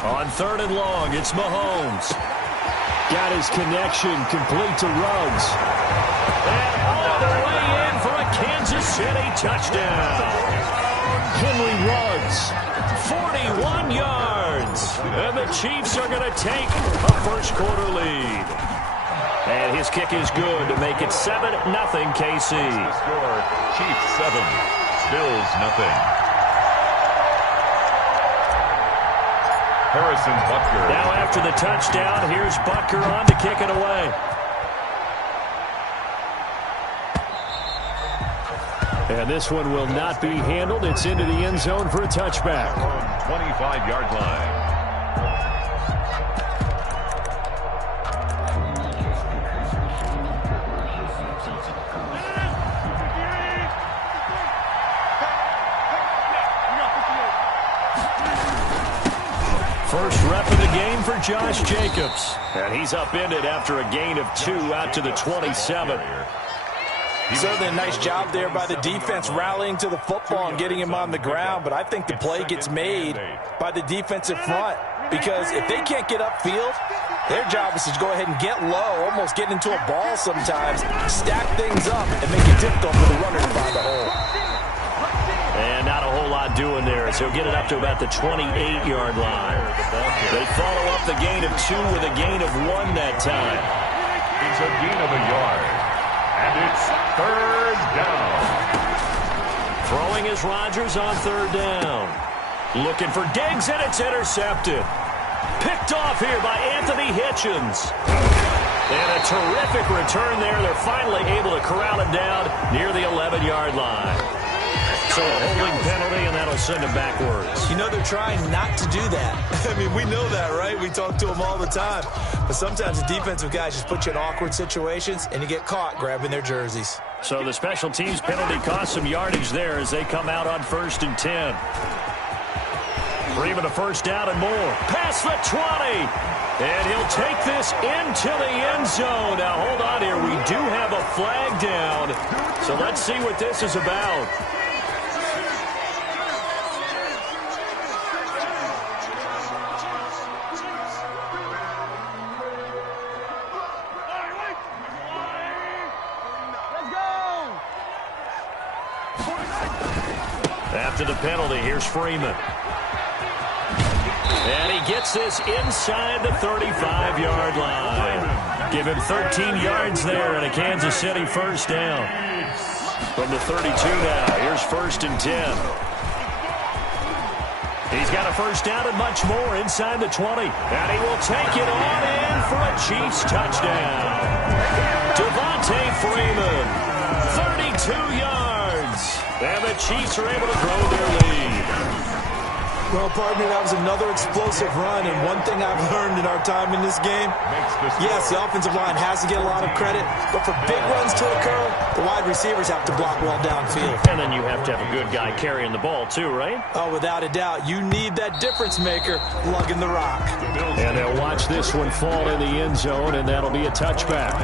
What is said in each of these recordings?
On 3rd and long, it's Mahomes. Got his connection complete to Ruggs. And all the way in for a Kansas City touchdown. Henry Ruggs, 41 yards. And the Chiefs are going to take a first-quarter lead. And his kick is good to make it 7-0 KC. The score, Chiefs 7, Bills 0. Harrison Butker. Now after the touchdown, here's Butker on to kick it away. And this one will not be handled. It's into the end zone for a touchback. 25-yard line. First rep of the game for Josh Jacobs. And he's upended after a gain of 2 out to the 27. Certainly a nice job there by the defense rallying to the football and getting him on the ground. But I think the play gets made by the defensive front. Because if they can't get upfield, their job is to go ahead and get low, almost get into a ball sometimes, stack things up, and make it difficult for the runner to find a hole. And not a whole lot doing there as he'll get it up to about the 28-yard line. They follow up the gain of 2 with a gain of 1 that time. It's a gain of a yard. And it's 3rd down. Throwing is Rodgers on 3rd down. Looking for Diggs, and it's intercepted. Picked off here by Anthony Hitchens. And a terrific return there. They're finally able to corral him down near the 11-yard line. So a holding penalty, and that'll send him backwards. You know they're trying not to do that. I mean, we know that, right? We talk to them all the time. But sometimes the defensive guys just put you in awkward situations, and you get caught grabbing their jerseys. So the special teams penalty cost some yardage there as they come out on 1st and 10. Freeman a first down and more. Past the 20. And he'll take this into the end zone. Now, hold on here. We do have a flag down. So let's see what this is about. After the penalty, here's Freeman. And he gets this inside the 35-yard line. Give him 13 yards there and a Kansas City first down. From the 32 now, here's 1st and 10. He's got a first down and much more inside the 20. And he will take it on in for a Chiefs touchdown. Devontae Freeman, 32 yards. And the Chiefs are able to grow their lead. Well, partner, that was another explosive run, and one thing I've learned in our time in this game, yes, the offensive line has to get a lot of credit, but for big runs to occur, the wide receivers have to block well downfield. And then you have to have a good guy carrying the ball too, right? Oh, without a doubt. You need that difference maker lugging the rock. And they'll watch this one fall in the end zone, and that'll be a touchback.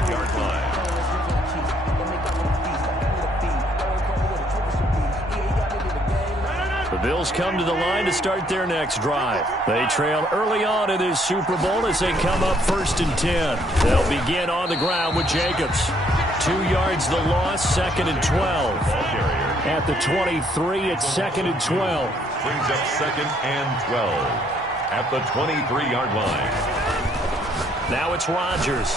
The Bills come to the line to start their next drive. They trail early on in this Super Bowl as they come up 1st and 10. They'll begin on the ground with Jacobs. 2 yards the loss, 2nd and 12. At the 23, it's 2nd and 12. Brings up 2nd and 12 at the 23-yard line. Now it's Rodgers.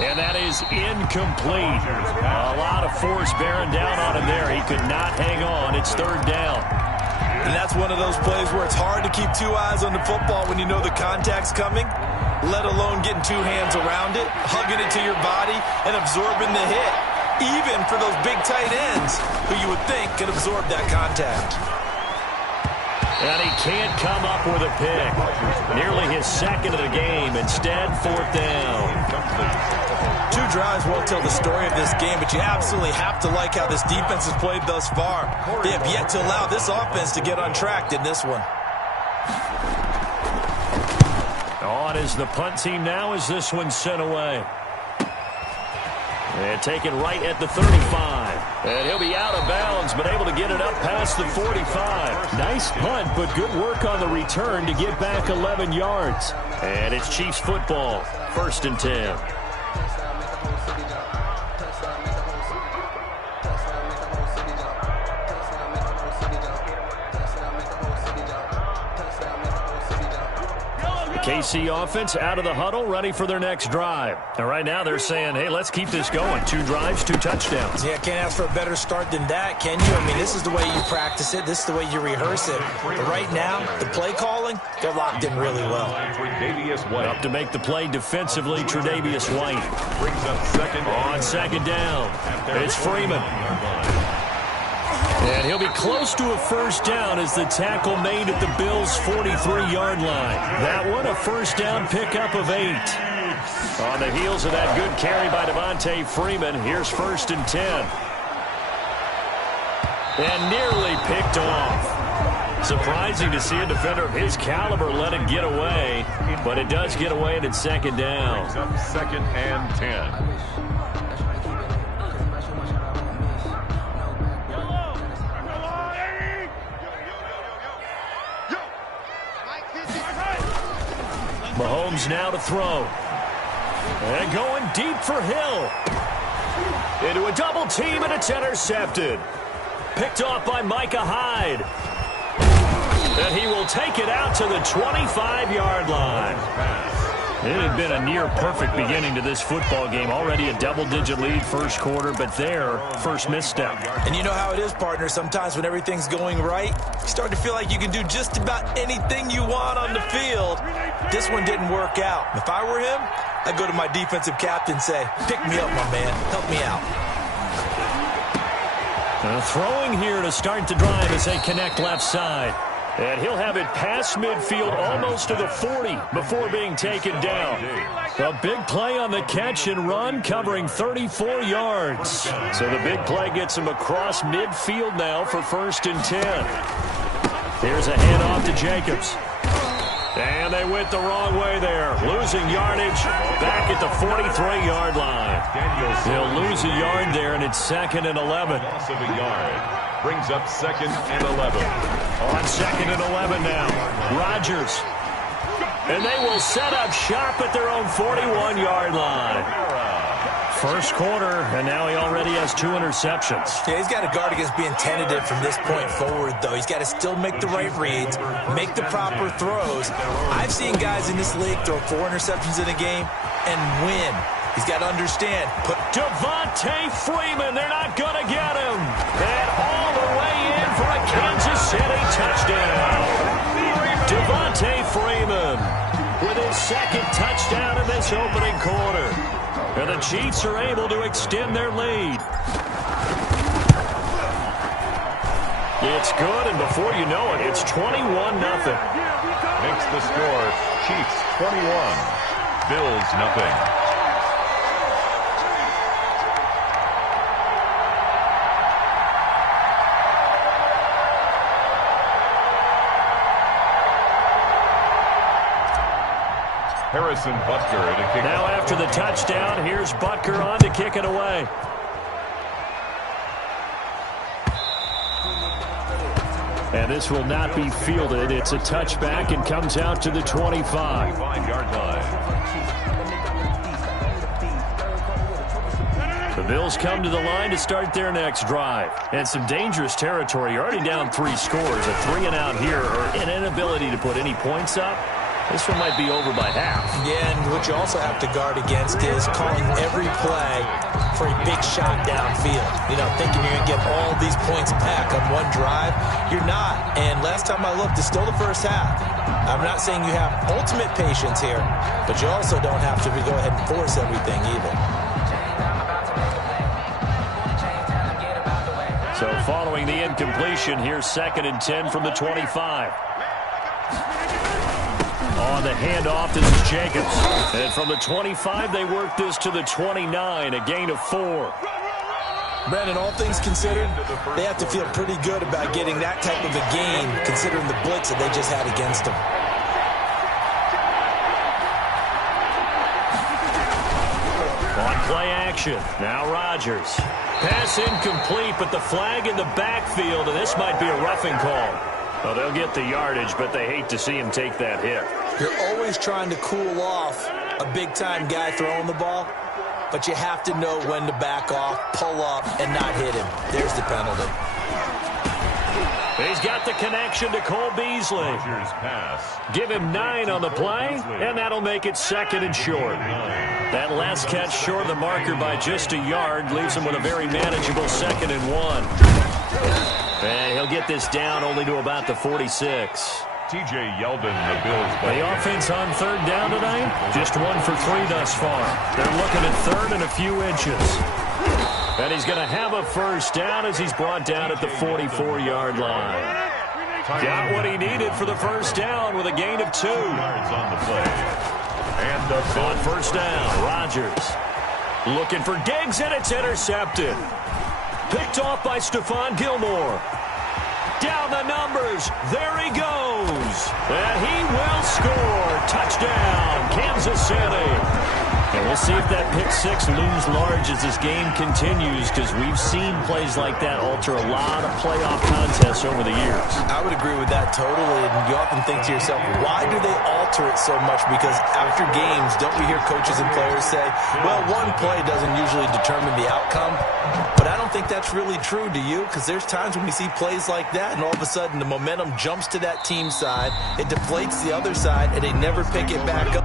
And that is incomplete. A lot of force bearing down on him there. He could not hang on. It's 3rd down. And that's one of those plays where it's hard to keep 2 eyes on the football when you know the contact's coming, let alone getting 2 hands around it, hugging it to your body, and absorbing the hit, even for those big tight ends who you would think could absorb that contact. And he can't come up with a pick. Nearly his 2nd of the game. Instead, 4th down. 2 drives won't tell the story of this game, but you absolutely have to like how this defense has played thus far. They have yet to allow this offense to get on track in this one. On is the punt team now as this one's sent away. And taken right at the 35. And he'll be out of bounds, but able to get it up past the 45. Nice punt, but good work on the return to get back 11 yards. And it's Chiefs football, 1st and 10. KC offense out of the huddle, ready for their next drive. And right now they're saying, hey, let's keep this going. 2 drives, 2 touchdowns. Yeah, can't ask for a better start than that, can you? I mean, this is the way you practice it. This is the way you rehearse it. But right now, the play calling, they're locked in really well. Up to make the play defensively, Tre'Davious White. On 2nd down, it's Freeman. And he'll be close to a 1st down as the tackle made at the Bills' 43-yard line. That one, a 1st down pickup of 8. On the heels of that good carry by Devontae Freeman, here's 1st and 10. And nearly picked off. Surprising to see a defender of his caliber let it get away, but it does get away and it's 2nd down. 2nd and 10. Mahomes now to throw. And going deep for Hill. Into a double team, and it's intercepted. Picked off by Micah Hyde. And he will take it out to the 25-yard line. It had been a near-perfect beginning to this football game. Already a double-digit lead 1st quarter, but their first misstep. And you know how it is, partner. Sometimes when everything's going right, you start to feel like you can do just about anything you want on the field. This one didn't work out. If I were him, I'd go to my defensive captain and say, pick me up, my man. Help me out. Throwing here to start the drive as they connect left side. And he'll have it past midfield almost to the 40 before being taken down. A big play on the catch and run, covering 34 yards. So the big play gets him across midfield now for 1st and 10. Here's a handoff to Jacobs. And they went the wrong way there. Losing yardage back at the 43-yard line. They'll lose a yard there, and it's 2nd and 11. Loss of a yard. Brings up 2nd and 11. On 2nd and 11 now. Rodgers. And they will set up shop at their own 41-yard line. 1st quarter, and now he already has 2 interceptions. Yeah, he's got to guard against being tentative from this point forward, though. He's got to still make the right reads, make the proper throws. I've seen guys in this league throw 4 interceptions in a game and win. He's got to understand. Devontae Freeman, they're not going to get him. And all the way in for a Kansas City touchdown. Devontae Freeman with his 2nd touchdown in this opening quarter. And the Chiefs are able to extend their lead. It's good, and before you know it, it's 21-0. Makes the score Chiefs 21, Bills nothing. Harrison Butker to kick. Now after the touchdown, here's Butker on to kick it away. And this will not be fielded. It's a touchback and comes out to the 25-yard line. The Bills come to the line to start their next drive. And some dangerous territory. You're already down 3 scores. A 3-and-out here, or an inability to put any points up. This one might be over by half. Yeah, and what you also have to guard against is calling every play for a big shot downfield. You know, thinking you're going to get all these points back on one drive. You're not. And last time I looked, it's still the first half. I'm not saying you have ultimate patience here, but you also don't have to go ahead and force everything either. So following the incompletion, here's 2nd and 10 from the 25. On the handoff, this is Jacobs. And from the 25, they work this to the 29, a gain of 4. Brandon, all things considered, they have to feel pretty good about getting that type of a gain, considering the blitz that they just had against them. On Play action. Now Rodgers. Pass incomplete, but the flag in the backfield, and this might be a roughing call. Well, they'll get the yardage, but they hate to see him take that hit. You're always trying to cool off a big-time guy throwing the ball, but you have to know when to back off, pull up, and not hit him. There's the penalty. He's got the connection to Cole Beasley. Give him 9 on the play, and that'll make it 2nd and short. That last catch short of the marker by just a yard leaves him with a very manageable 2nd and 1. And he'll get this down only to about the 46. T.J. Yeldon, the Bills. The offense on 3rd down tonight, just 1 for 3 thus far. They're looking at 3rd and a few inches. And he's going to have a 1st down as he's brought down at the 44-yard line. Got what he needed for the 1st down with a gain of 2. Yards on the play. And on 1st down, Rodgers looking for Diggs, and it's intercepted. Picked off by Stephon Gilmore. Down the numbers. There he goes. And he will score. Touchdown, Kansas City. And we'll see if that pick-6 looms large as this game continues, because we've seen plays like that alter a lot of playoff contests over the years. I would agree with that totally, and you often think to yourself, why do they alter it so much? Because after games, don't we hear coaches and players say, well, one play doesn't usually determine the outcome? But I don't think that's really true, do you? Because there's times when we see plays like that, and all of a sudden the momentum jumps to that team side, it deflates the other side, and they never pick it back up.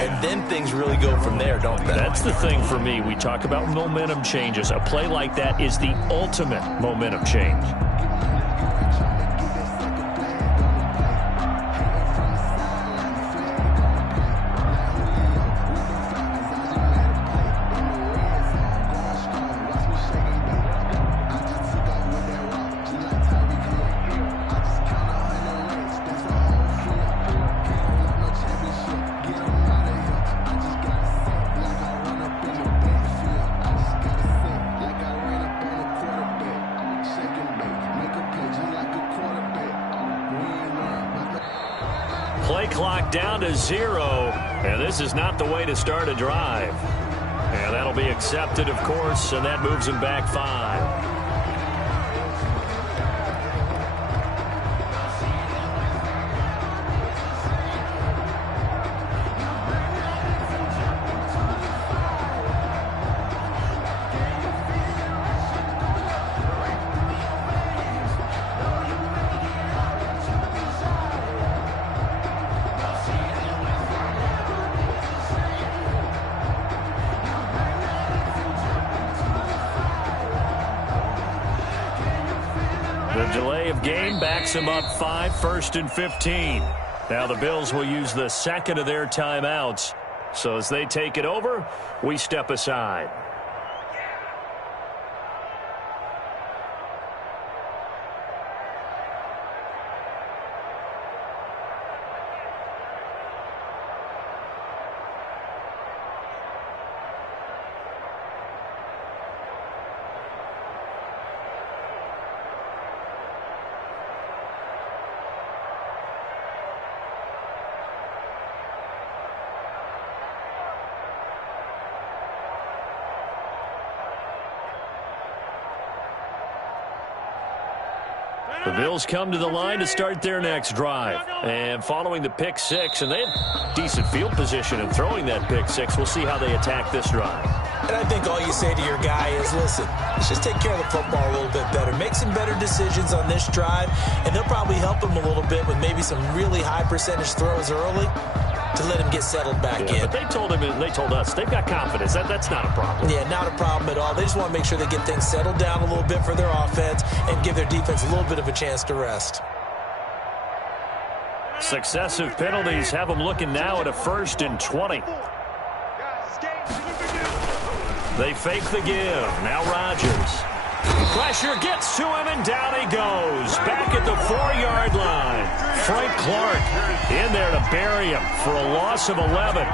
And then things really go from there, don't they? That's the thing for me. We talk about momentum changes. A play like that is the ultimate momentum change. Play clock down to 0, and this is not the way to start a drive. And that'll be accepted, of course, and that moves him back 5. The delay of game backs him up 5, 1st and 15. Now the Bills will use the 2nd of their timeouts. So as they take it over, we step aside. The Bills come to the line to start their next drive. And following the pick 6, and they had decent field position in throwing that pick 6. We'll see how they attack this drive. And I think all you say to your guy is, listen, let's just take care of the football a little bit better. Make some better decisions on this drive, and they'll probably help him a little bit with maybe some really high percentage throws early to let him get settled back in. But they told him, and they told us, they've got confidence. That's not a problem. Yeah, not a problem at all. They just want to make sure they get things settled down a little bit for their offense and give their defense a little bit of a chance to rest. Successive penalties have them looking now at a 1st and 20. They fake the give. Now Rodgers. Pressure gets to him, and down he goes. Back at the 4-yard line. Frank Clark in there to bury him for a loss of 11.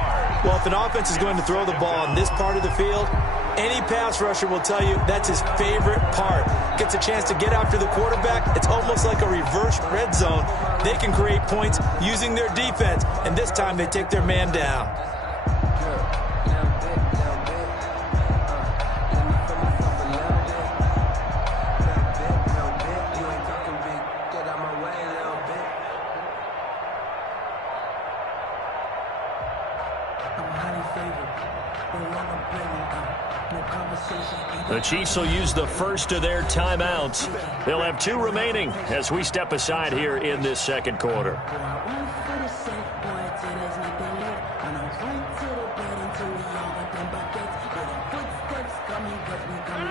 Well, if an offense is going to throw the ball on this part of the field, any pass rusher will tell you that's his favorite part. Gets a chance to get after the quarterback. It's almost like a reverse red zone. They can create points using their defense, and this time they take their man down. The Chiefs will use the first of their timeouts. They'll have 2 remaining as we step aside here in this second quarter.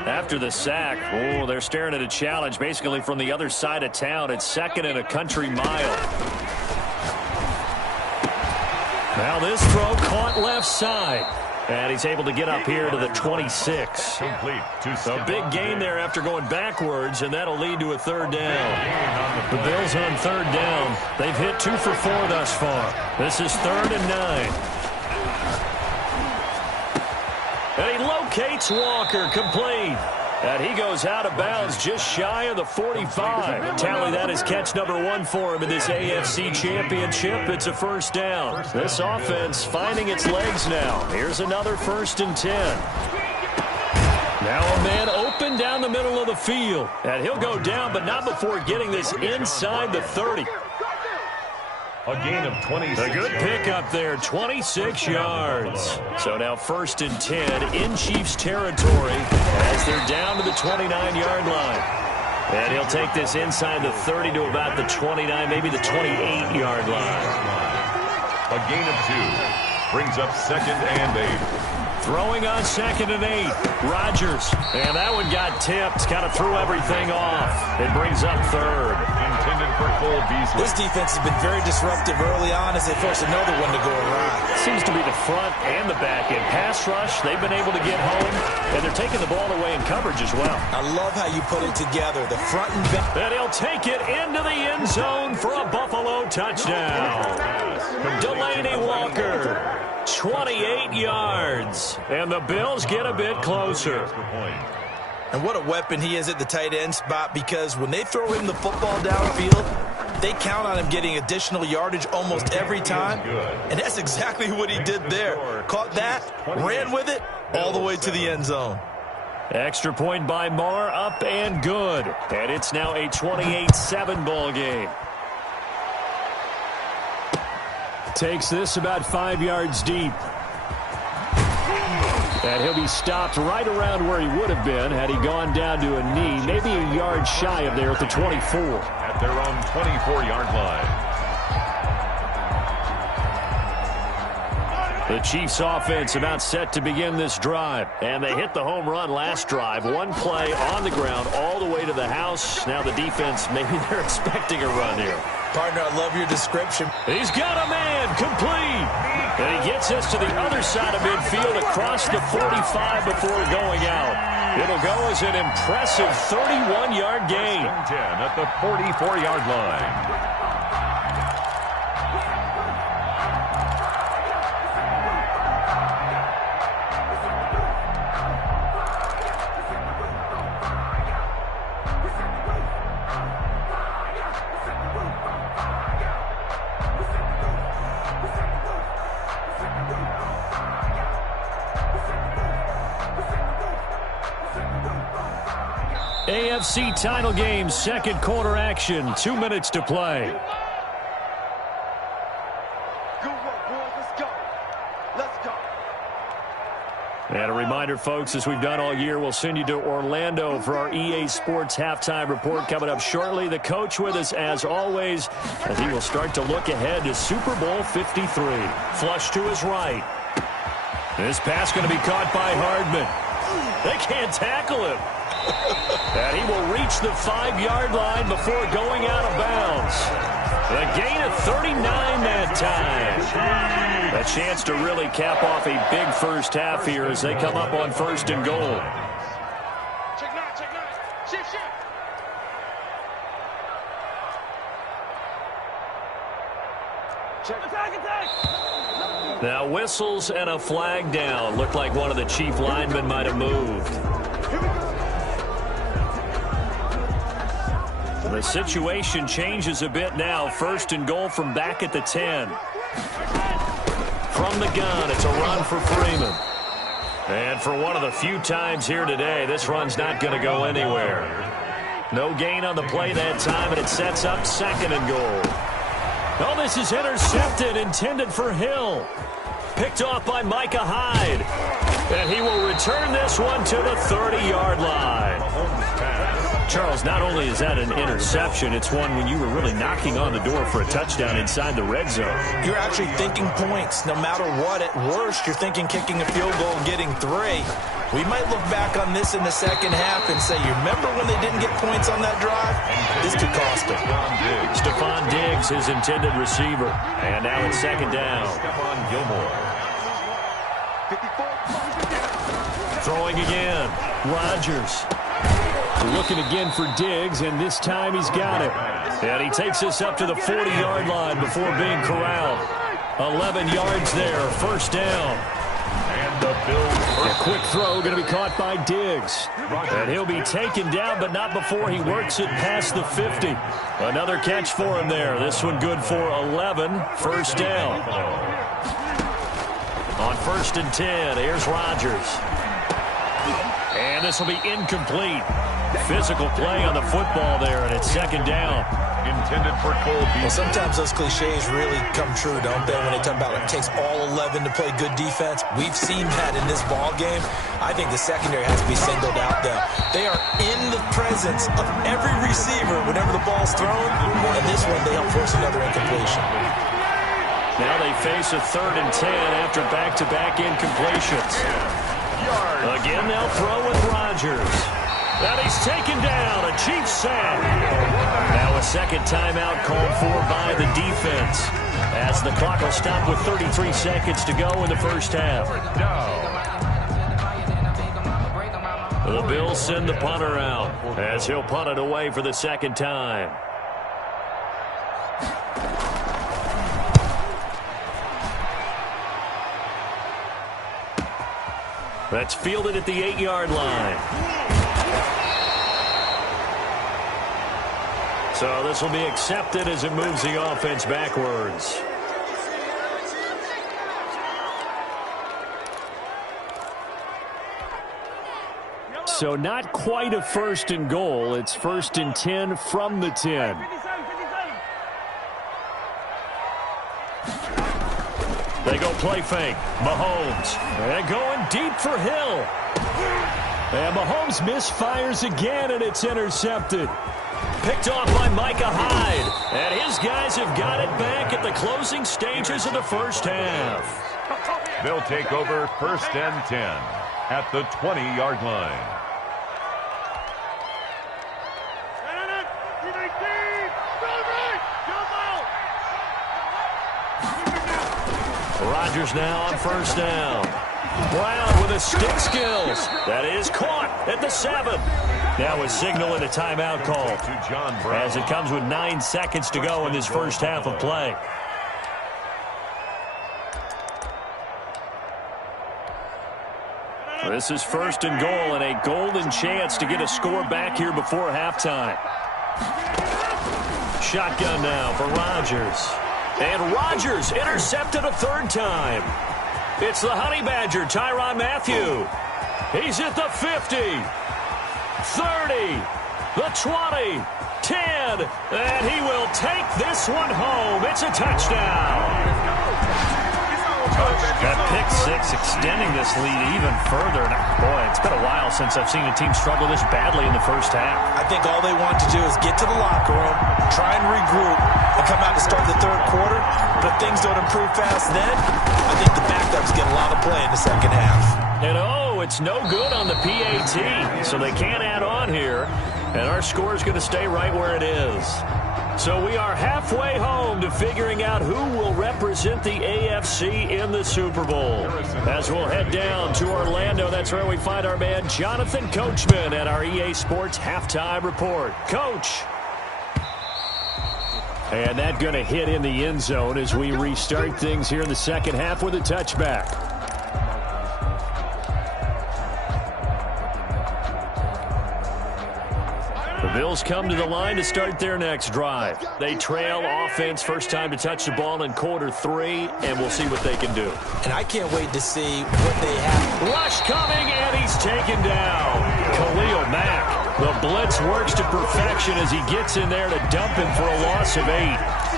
After the sack, they're staring at a challenge basically from the other side of town. It's 2nd and a country mile. Now this throw caught left side. And he's able to get up here to the 26. A big gain there after going backwards, and that'll lead to a 3rd down. The Bills on 3rd down. They've hit 2 for 4 thus far. This is 3rd and 9. And he locates Walker, complete. And he goes out of bounds just shy of the 45. Tally that is catch number 1 for him in this AFC Championship. It's a 1st down. This offense finding its legs now. Here's another 1st and 10. Now a man open down the middle of the field. And he'll go down, but not before getting this inside the 30. A gain of 26. A good pickup there, 26 yards. So now 1st and 10 in Chiefs territory as they're down to the 29-yard line. And he'll take this inside the 30 to about the 29, maybe the 28-yard line. A gain of 2 brings up 2nd and 8. Throwing on 2nd and 8. Rodgers. And that one got tipped. Kind of threw everything off. It brings up 3rd. Intended for Cole Beasley. This defense has been very disruptive early on as they force another one to go awry. Seems to be the front and the back end. Pass rush, they've been able to get home. And they're taking the ball away in coverage as well. I love how you put it together. The front and back. And he'll take it into the end zone for a Buffalo touchdown. Delaney Walker. 28 yards. And the Bills get a bit closer. And what a weapon he is at the tight end spot, because when they throw him the football downfield, they count on him getting additional yardage almost every time. And that's exactly what he did there. Caught that, ran with it, all the way to the end zone. Extra point by Marr, up and good. And it's now a 28-7 ball game. Takes this about 5 yards deep. And he'll be stopped right around where he would have been had he gone down to a knee, maybe a yard shy of there at the 24. At their own 24-yard line. The Chiefs offense about set to begin this drive. And they hit the home run last drive. One play on the ground all the way to the house. Now the defense, maybe they're expecting a run here. Partner, I love your description. He's got a man, complete. And he gets us to the other side of midfield across the 45 before going out. It'll go as an impressive 31-yard gain. 10 at the 44-yard line. AFC title game, second quarter action, 2 minutes to play. And a reminder, folks, as we've done all year, we'll send you to Orlando for our EA Sports halftime report coming up shortly. The coach with us, as always, as he will start to look ahead to Super Bowl 53. Flush to his right. This pass going to be caught by Hardman. They can't tackle him. And he will reach the 5-yard line before going out of bounds. A gain of 39 that time. A chance to really cap off a big first half here as they come up on 1st and goal. Now whistles and a flag down. Looked like one of the chief linemen might have moved. The situation changes a bit now. 1st and goal from back at the 10. From the gun, it's a run for Freeman. And for one of the few times here today, this run's not going to go anywhere. No gain on the play that time, and it sets up 2nd and goal. Oh, this is intercepted, intended for Hill. Picked off by Micah Hyde. And he will return this one to the 30-yard line. Charles, not only is that an interception, it's one when you were really knocking on the door for a touchdown inside the red zone. You're actually thinking points. No matter what, at worst, you're thinking kicking a field goal and getting 3. We might look back on this in the second half and say, you remember when they didn't get points on that drive? This could cost them. Stephon Diggs, his intended receiver. And now it's 2nd down. Stephon Gilmore. Throwing again. Rodgers. Looking again for Diggs, and this time he's got it. And he takes us up to the 40-yard line before being corralled. 11 yards there, 1st down. And the Bills. A quick throw going to be caught by Diggs. And he'll be taken down, but not before he works it past the 50. Another catch for him there. This one good for 11, 1st down. On 1st and 10, here's Rodgers. And this will be incomplete. Physical play on the football there, and it's 2nd down. Intended for Cole Beasley. Well, sometimes those cliches really come true, don't they, when they talk about it takes all 11 to play good defense. We've seen that in this ball game. I think the secondary has to be singled out, though. They are in the presence of every receiver whenever the ball's thrown, and this one they help force another incompletion. Now they face a 3rd and 10 after back-to-back incompletions. Again, they'll throw with Rodgers. And he's taken down, a Chiefs sack. Now a 2nd timeout called for by the defense, as the clock will stop with 33 seconds to go in the 1st half. The Bills send the punter out, as he'll punt it away for the 2nd time. That's fielded at the 8-yard line. So this will be accepted as it moves the offense backwards. So not quite a 1st and goal. It's 1st and 10 from the 10. They go play fake. Mahomes. And going deep for Hill. And Mahomes misfires again, and it's intercepted. Picked off by Micah Hyde. And his guys have got it back at the closing stages of the 1st half. They'll take over 1st and 10 at the 20-yard line. Rodgers now on 1st down. Brown with his stick skills. That is caught at the 7. Now a signal and a timeout call To John Brown. as it comes with 9 seconds to go in this 1st half of play. This is 1st and goal and a golden chance to get a score back here before halftime. Shotgun now for Rodgers. And Rodgers intercepted a 3rd time. It's the Honey Badger, Tyrann Mathieu. He's at the 50, 30, the 20, 10, and he will take this one home. It's a touchdown. That pick 6 extending this lead even further. And boy, it's been a while since I've seen a team struggle this badly in the 1st half. I think all they want to do is get to the locker room, try and regroup, and come out to start the 3rd quarter. But if things don't improve fast then, I think the backups get a lot of play in the 2nd half. And oh, it's no good on the PAT, so they can't add on here. And our score is going to stay right where it is. So we are halfway home to figuring out who will represent the AFC in the Super Bowl. As we'll head down to Orlando, that's where we find our man Jonathan Coachman at our EA Sports Halftime Report. Coach. And that going to hit in the end zone as we restart things here in the second half with a touchback. The Bills come to the line to start their next drive. They trail offense, first time to touch the ball in quarter 3, and we'll see what they can do. And I can't wait to see what they have. Rush coming, and he's taken down. Khalil Mack. The blitz works to perfection as he gets in there to dump him for a loss of 8.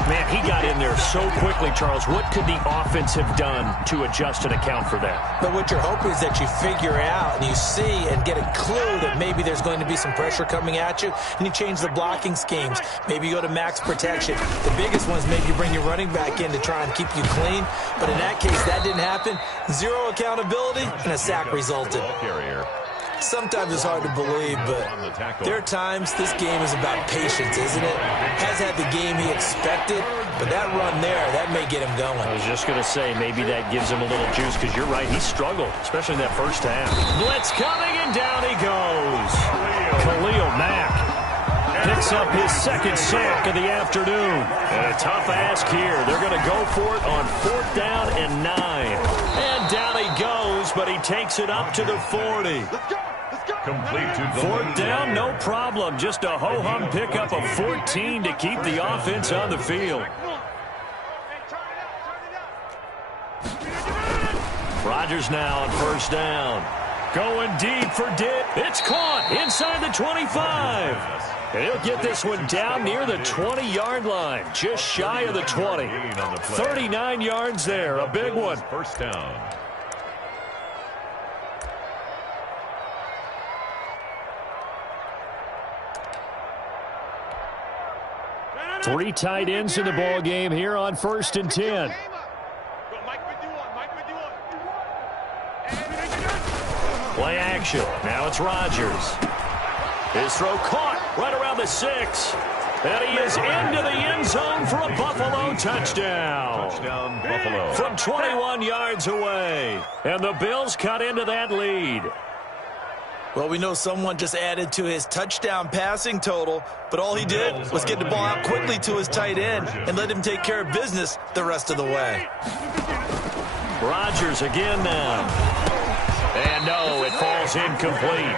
Man, he got in there so quickly, Charles. What could the offense have done to adjust and account for that? But what you're hoping is that you figure out and you see and get a clue that maybe there's going to be some pressure coming at you, and you change the blocking schemes. Maybe you go to max protection. The biggest one is maybe you bring your running back in to try and keep you clean. But in that case, that didn't happen. Zero accountability, and a sack resulted. Sometimes it's hard to believe, but there are times this game is about patience, isn't it? Has had the game he expected, but that run there, that may get him going. I was just going to say, maybe that gives him a little juice, because you're right, he struggled, especially in that first half. Blitz coming, and down he goes. Khalil Mack picks up his second sack of the afternoon. And a tough ask here. They're going to go for it on 4th down and 9. And down he goes, but he takes it up to the 40. Complete to the 4th down, no problem. Just a ho-hum pickup of 14 to keep the offense on the field. Rodgers now on 1st down. Going deep for Dick. It's caught inside the 25. And he'll get this one down near the 20-yard line, just shy of the 20. 39 yards there, a big one. 1st down. Three tight ends in the ball game here on 1st and 10. Play action. Now it's Rodgers. His throw caught right around the 6. And he is into the end zone for a Buffalo touchdown. Touchdown, Buffalo. From 21 yards away. And the Bills cut into that lead. Well, we know someone just added to his touchdown passing total, but all he did was get the ball out quickly to his tight end and let him take care of business the rest of the way. Rodgers again now. And no, it falls incomplete.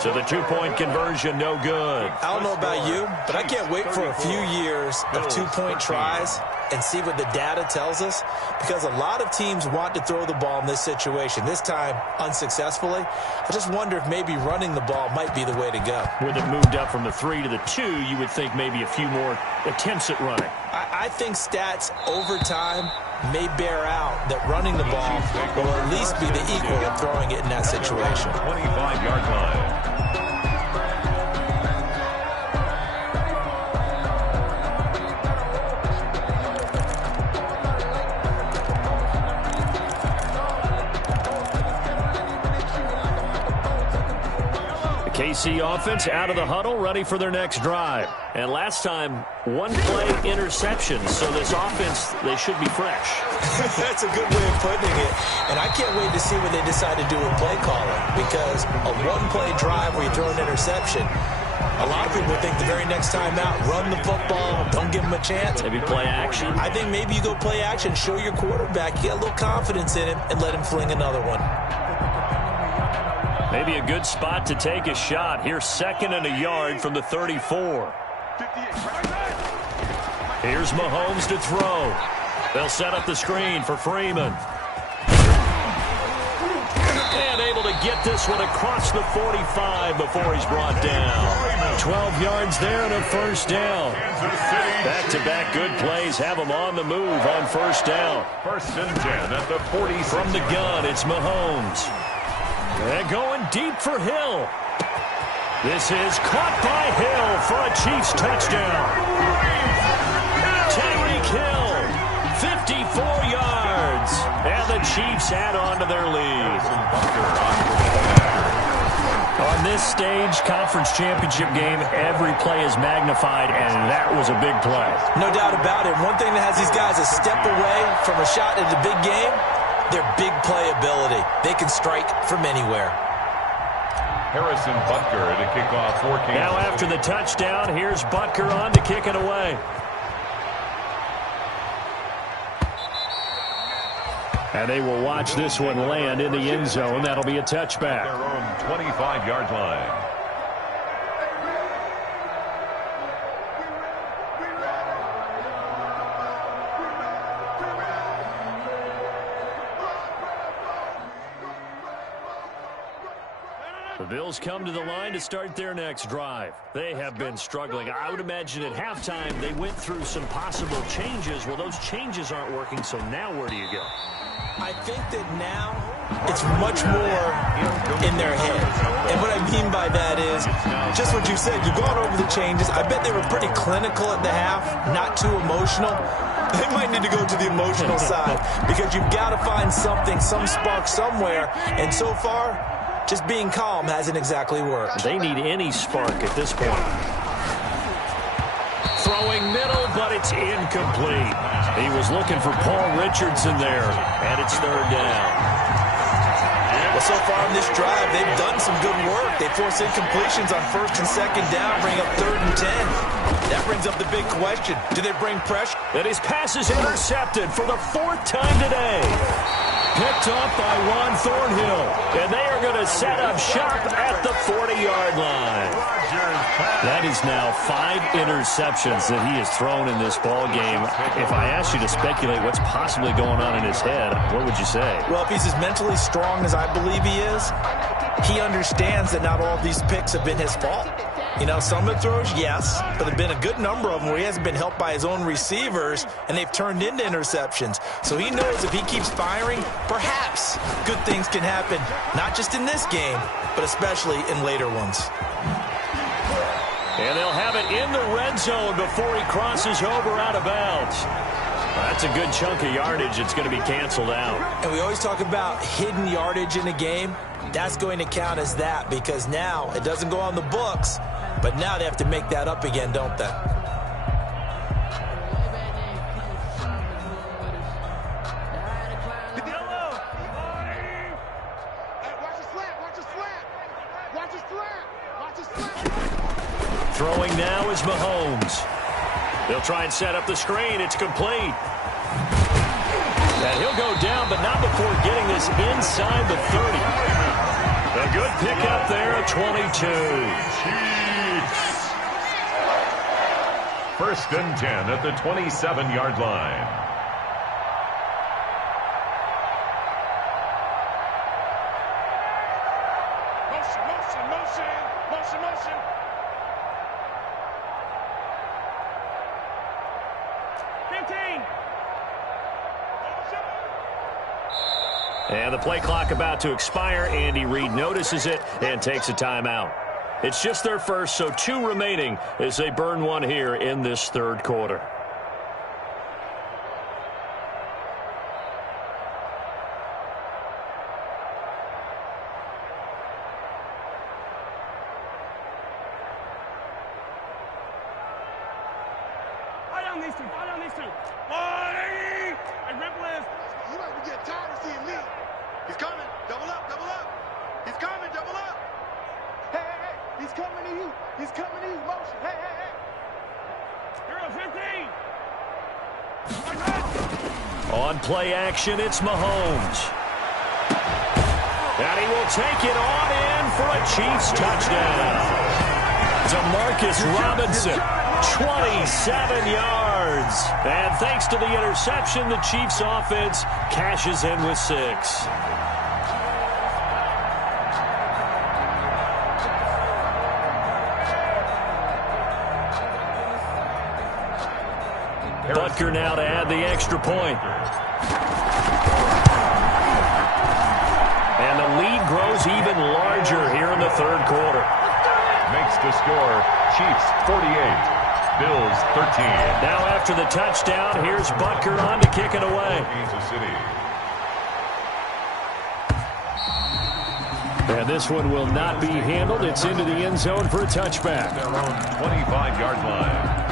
So the 2-point conversion, no good. I don't know about you, but I can't wait for a few years of 2-point tries and see what the data tells us, because a lot of teams want to throw the ball in this situation, this time unsuccessfully. I just wonder if maybe running the ball might be the way to go. With it moved up from the 3 to the 2, you would think maybe a few more attempts at running. I think stats over time may bear out that running the ball will at least be the equal of throwing it in that situation. 25-yard line. KC offense out of the huddle, ready for their next drive. And last time, one-play interception. So this offense, they should be fresh. That's a good way of putting it. And I can't wait to see what they decide to do with play calling, because a one-play drive where you throw an interception, a lot of people think the very next time out, run the football, don't give him a chance. Maybe play action. I think maybe you go play action, show your quarterback, get a little confidence in him, and let him fling another one. Maybe a good spot to take a shot. Here's 2nd and a yard from the 34. Here's Mahomes to throw. They'll set up the screen for Freeman. And able to get this one across the 45 before he's brought down. 12 yards there and a 1st down. Back-to-back good plays have them on the move on 1st down. 1st and 10 at the 40. From the gun, it's Mahomes. And going deep for Hill. This is caught by Hill for a Chiefs touchdown. Tyreek Hill, 54 yards. And the Chiefs add on to their lead. On this stage, conference championship game, every play is magnified, and that was a big play. No doubt about it. One thing that has these guys a step away from a shot in the big game, their big play ability. They can strike from anywhere. Harrison Butker to kick off for Kansas. Now after the touchdown, here's Butker on to kick it away. And they will watch this one land in the end zone. That'll be a touchback. Their own 25-yard line. The Bills come to the line to start their next drive. They have been struggling. I would imagine at halftime they went through some possible changes. Well, those changes aren't working, so now where do you go? I think that now it's much more in their head. And what I mean by that is just what you said. You've gone over the changes. I bet they were pretty clinical at the half, not too emotional. They might need to go to the emotional side because you've got to find something, some spark somewhere. And so far, just being calm hasn't exactly worked. They need any spark at this point. Throwing middle, but it's incomplete. He was looking for Paul Richardson there, and it's third down. Well, so far in this drive, they've done some good work. They force incompletions on first and second down, bring up 3rd and 10. That brings up the big question. Do they bring pressure? And his pass is intercepted for the 4th time today. Picked up by Juan Thornhill. And they are going to set up shop at the 40-yard line. That is now 5 interceptions that he has thrown in this ball game. If I asked you to speculate what's possibly going on in his head, what would you say? Well, if he's as mentally strong as I believe he is, he understands that not all of these picks have been his fault. You know, some of the throws, yes, but there have been a good number of them where he hasn't been helped by his own receivers, and they've turned into interceptions. So he knows if he keeps firing, perhaps good things can happen, not just in this game, but especially in later ones. And they'll have it in the red zone before he crosses over out of bounds. That's a good chunk of yardage. It's going to be canceled out. And we always talk about hidden yardage in a game. That's going to count as that because now it doesn't go on the books, but now they have to make that up again, don't they? Throwing now is Mahomes. They'll try and set up the screen. It's complete. And he'll go down, but not before getting this inside the 30. A good pickup there at 22. First and 10 at the 27-yard line. Motion, motion, motion, motion, motion. And the play clock about to expire. Andy Reid notices it and takes a timeout. It's just their first, so 2 remaining as they burn one here in this 3rd quarter. On play action, it's Mahomes. And he will take it on in for a Chiefs touchdown. Demarcus Robinson, 27 yards. And thanks to the interception, the Chiefs offense cashes in with 6. Butker now to add the extra point. And the lead grows even larger here in the 3rd quarter. Makes the score Chiefs 48, Bills 13. Now after the touchdown, here's Butker on to kick it away. Kansas City. And this one will not be handled. It's into the end zone for a touchback. Their own 25-yard line.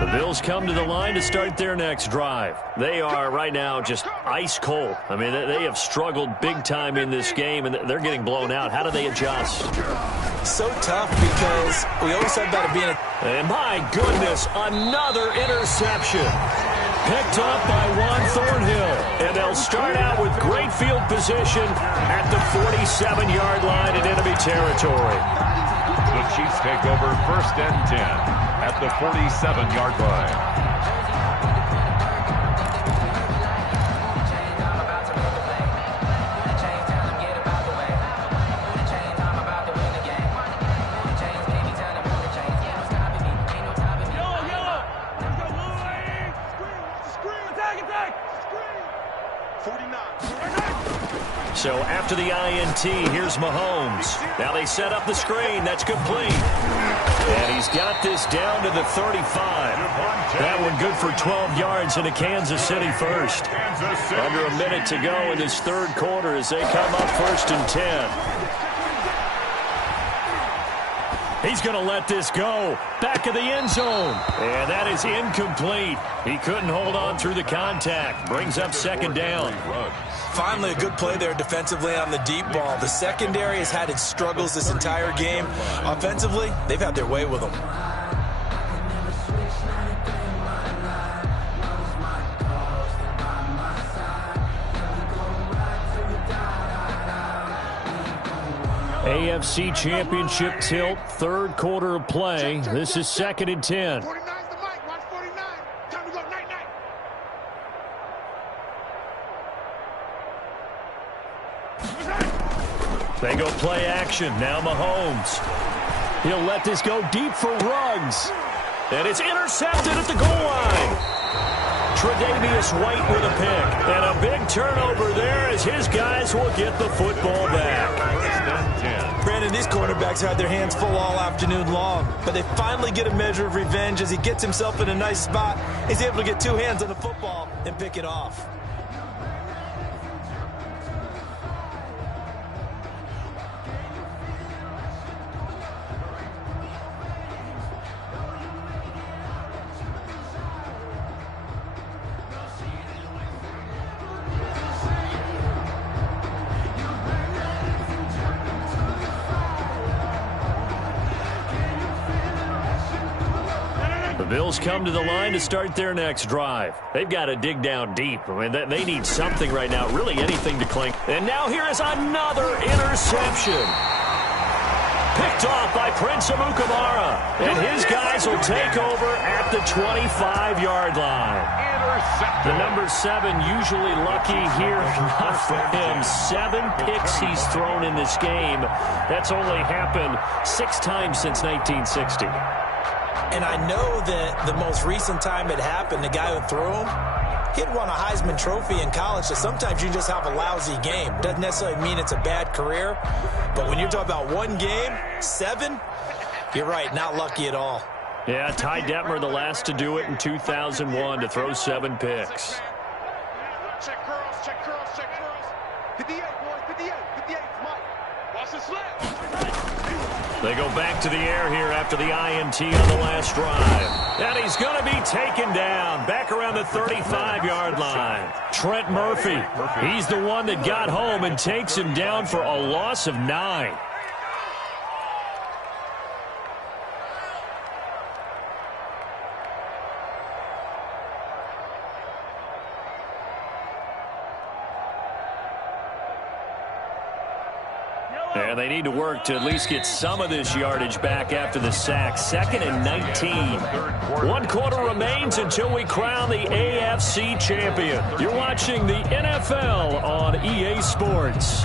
The Bills come to the line to start their next drive. They are right now just ice cold. I mean, they have struggled big time in this game, and they're getting blown out. How do they adjust? So tough because we always said about it being a... And my goodness, another interception. Picked up by Juan Thornhill. And they'll start out with great field position at the 47-yard line in enemy territory. The Chiefs take over 1st and 10 at the 47-yard line. So after the INT, here's Mahomes. Now they set up the screen. That's complete. And he's got this down to the 35. That one good for 12 yards into Kansas City first. Under a minute to go in this third quarter as they come up 1st and 10. He's going to let this go. Back of the end zone. And that is incomplete. He couldn't hold on through the contact. Brings up 2nd down. Finally, a good play there defensively on the deep ball. The secondary has had its struggles this entire game. Offensively, they've had their way with them. AFC Championship tilt, third quarter of play. This is 2nd and 10. 49's the mic. Watch 49. Time to go. Night-night. They go play action. Now Mahomes. He'll let this go deep for Ruggs. And it's intercepted at the goal line. Tre'Davious White with a pick. And a big turnover there as his guys will get the football back. Brandon, these cornerbacks had their hands full all afternoon long, but they finally get a measure of revenge as he gets himself in a nice spot. He's able to get 2 hands on the football and pick it off. The Bills come to the line to start their next drive. They've got to dig down deep. I mean, they need something right now, really anything to cling. And now here is another interception. Picked off by Prince Amukamara. And his guys will take over at the 25-yard line. The number 7 usually lucky here, not for him. 7 picks he's thrown in this game. That's only happened 6 times since 1960. And I know that the most recent time it happened, the guy who threw him, he'd won a Heisman Trophy in college, so sometimes you just have a lousy game. Doesn't necessarily mean it's a bad career, but when you're talking about 1 game, 7, you're right, not lucky at all. Yeah, Ty Detmer, the last to do it in 2001, to throw 7 picks. Check curls, check curls, check curls. 58, boys, 58, 58. Mike, watch the slap. They go back to the air here after the INT on the last drive. And he's going to be taken down back around the 35-yard line. Trent Murphy, he's the one that got home and takes him down for a loss of 9. And they need to work to at least get some of this yardage back after the sack. 2nd and 19. 1 quarter remains until we crown the AFC champion. You're watching the NFL on EA Sports.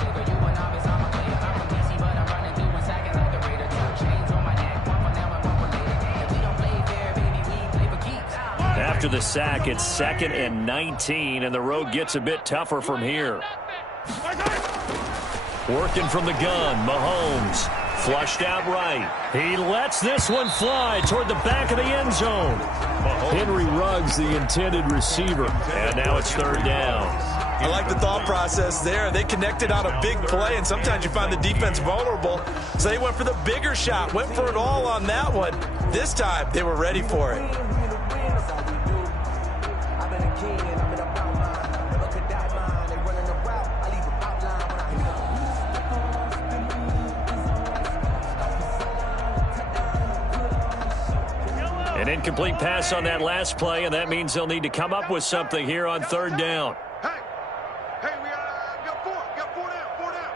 After the sack, it's 2nd and 19, and the road gets a bit tougher from here. Working from the gun, Mahomes, flushed out right. He lets this one fly toward the back of the end zone. Henry Ruggs, the intended receiver. And now it's third down. I like the thought process there. They connected on a big play, and sometimes you find the defense vulnerable. So they went for the bigger shot, went for it all on that one. This time, they were ready for it. An incomplete pass on that last play, and that means they'll need to come up with something here on third down. Hey, we got four down.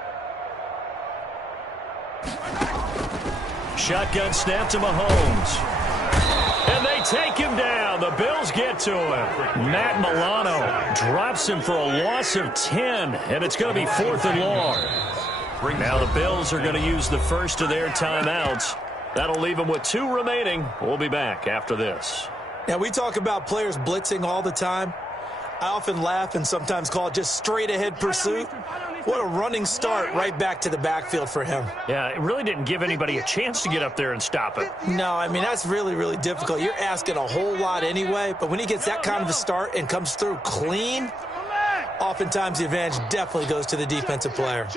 Shotgun snap to Mahomes. And they take him down. The Bills get to him. Matt Milano drops him for a loss of 10, and it's going to be 4th and long. Now the Bills are going to use the first of their timeouts. That'll leave them with 2 remaining. We'll be back after this. Now, we talk about players blitzing all the time. I often laugh and sometimes call it just straight-ahead pursuit. What a running start right back to the backfield for him. Yeah, it really didn't give anybody a chance to get up there and stop him. No, I mean, that's really, really difficult. You're asking a whole lot anyway, but when he gets that kind of a start and comes through clean, oftentimes the advantage definitely goes to the defensive player.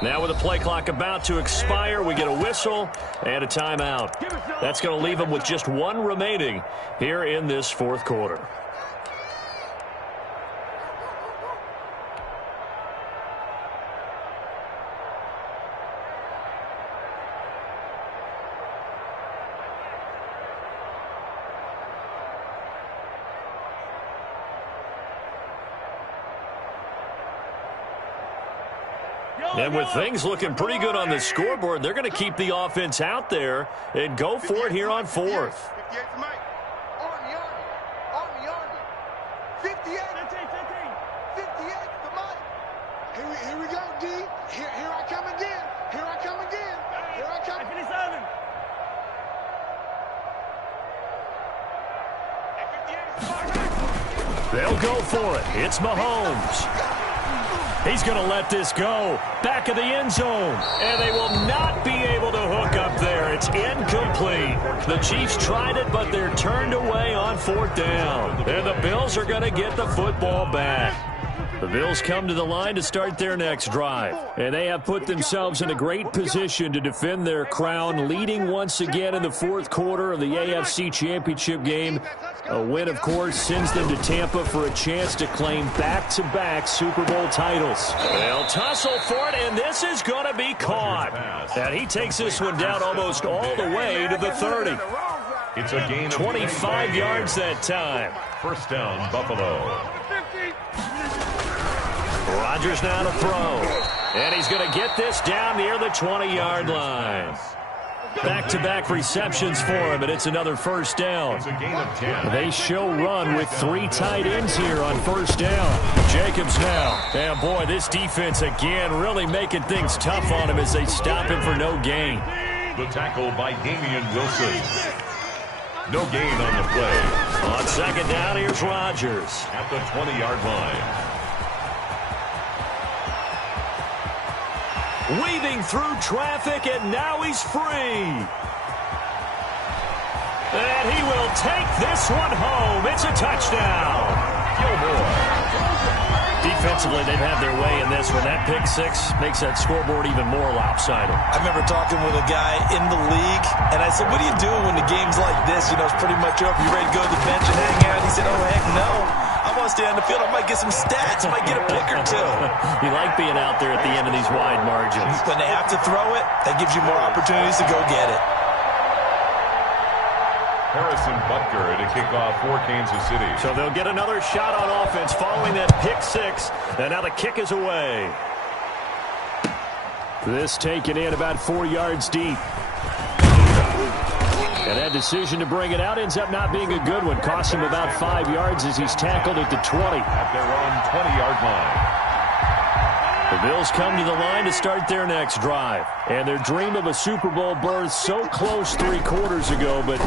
Now with the play clock about to expire, we get a whistle and a timeout. That's going to leave them with just 1 remaining here in this 4th quarter. And with things looking pretty good on the scoreboard, they're going to keep the offense out there and go for it here on 4th. 58 for Mike. Army. 58. 58 for Mike. Here we go, D. Here I come again. Here I come. 57. They'll go for it. It's Mahomes. He's going to let this go. Back of the end zone. And they will not be able to hook up there. It's incomplete. The Chiefs tried it, but they're turned away on 4th down. And the Bills are going to get the football back. The Bills come to the line to start their next drive. And they have put themselves in a great position to defend their crown, leading once again in the 4th quarter of the AFC Championship game. A win, of course, sends them to Tampa for a chance to claim back-to-back Super Bowl titles. They'll tussle for it, and this is going to be caught. And he takes this one down almost all the way to the 30. It's a gain of 25 yards that time. First down, Buffalo. Rodgers now to throw. And he's going to get this down near the 20-yard line. Back-to-back receptions for him, and it's another first down. It's a gain of 10. They show run with 3 tight ends here on first down. Jacobs now. And boy, this defense again really making things tough on him as they stop him for no gain. The tackle by Damian Wilson. No gain on the play. On second down, here's Rodgers. At the 20-yard line. Weaving through traffic, and now he's free. And he will take this one home. It's a touchdown. Gilmore. Defensively, they've had their way in this one. That pick six makes that scoreboard even more lopsided. I remember talking with a guy in the league, and I said, what do you do when the game's like this? You know, it's pretty much over. You ready to go to the bench and hang out? He said, oh, heck no. I want to stay on the field. I might get some stats. I might get a pick or two. You like being out there at the end of these wide margins. When they have to throw it, that gives you more opportunities to go get it. Harrison Butker to kick off for Kansas City. So they'll get another shot on offense following that pick six. And now the kick is away. This taken in about 4 yards deep. And that decision to bring it out ends up not being a good one. Costs him about 5 yards as he's tackled at the 20. At their own 20-yard line. The Bills come to the line to start their next drive. And their dream of a Super Bowl berth so close 3 quarters ago, but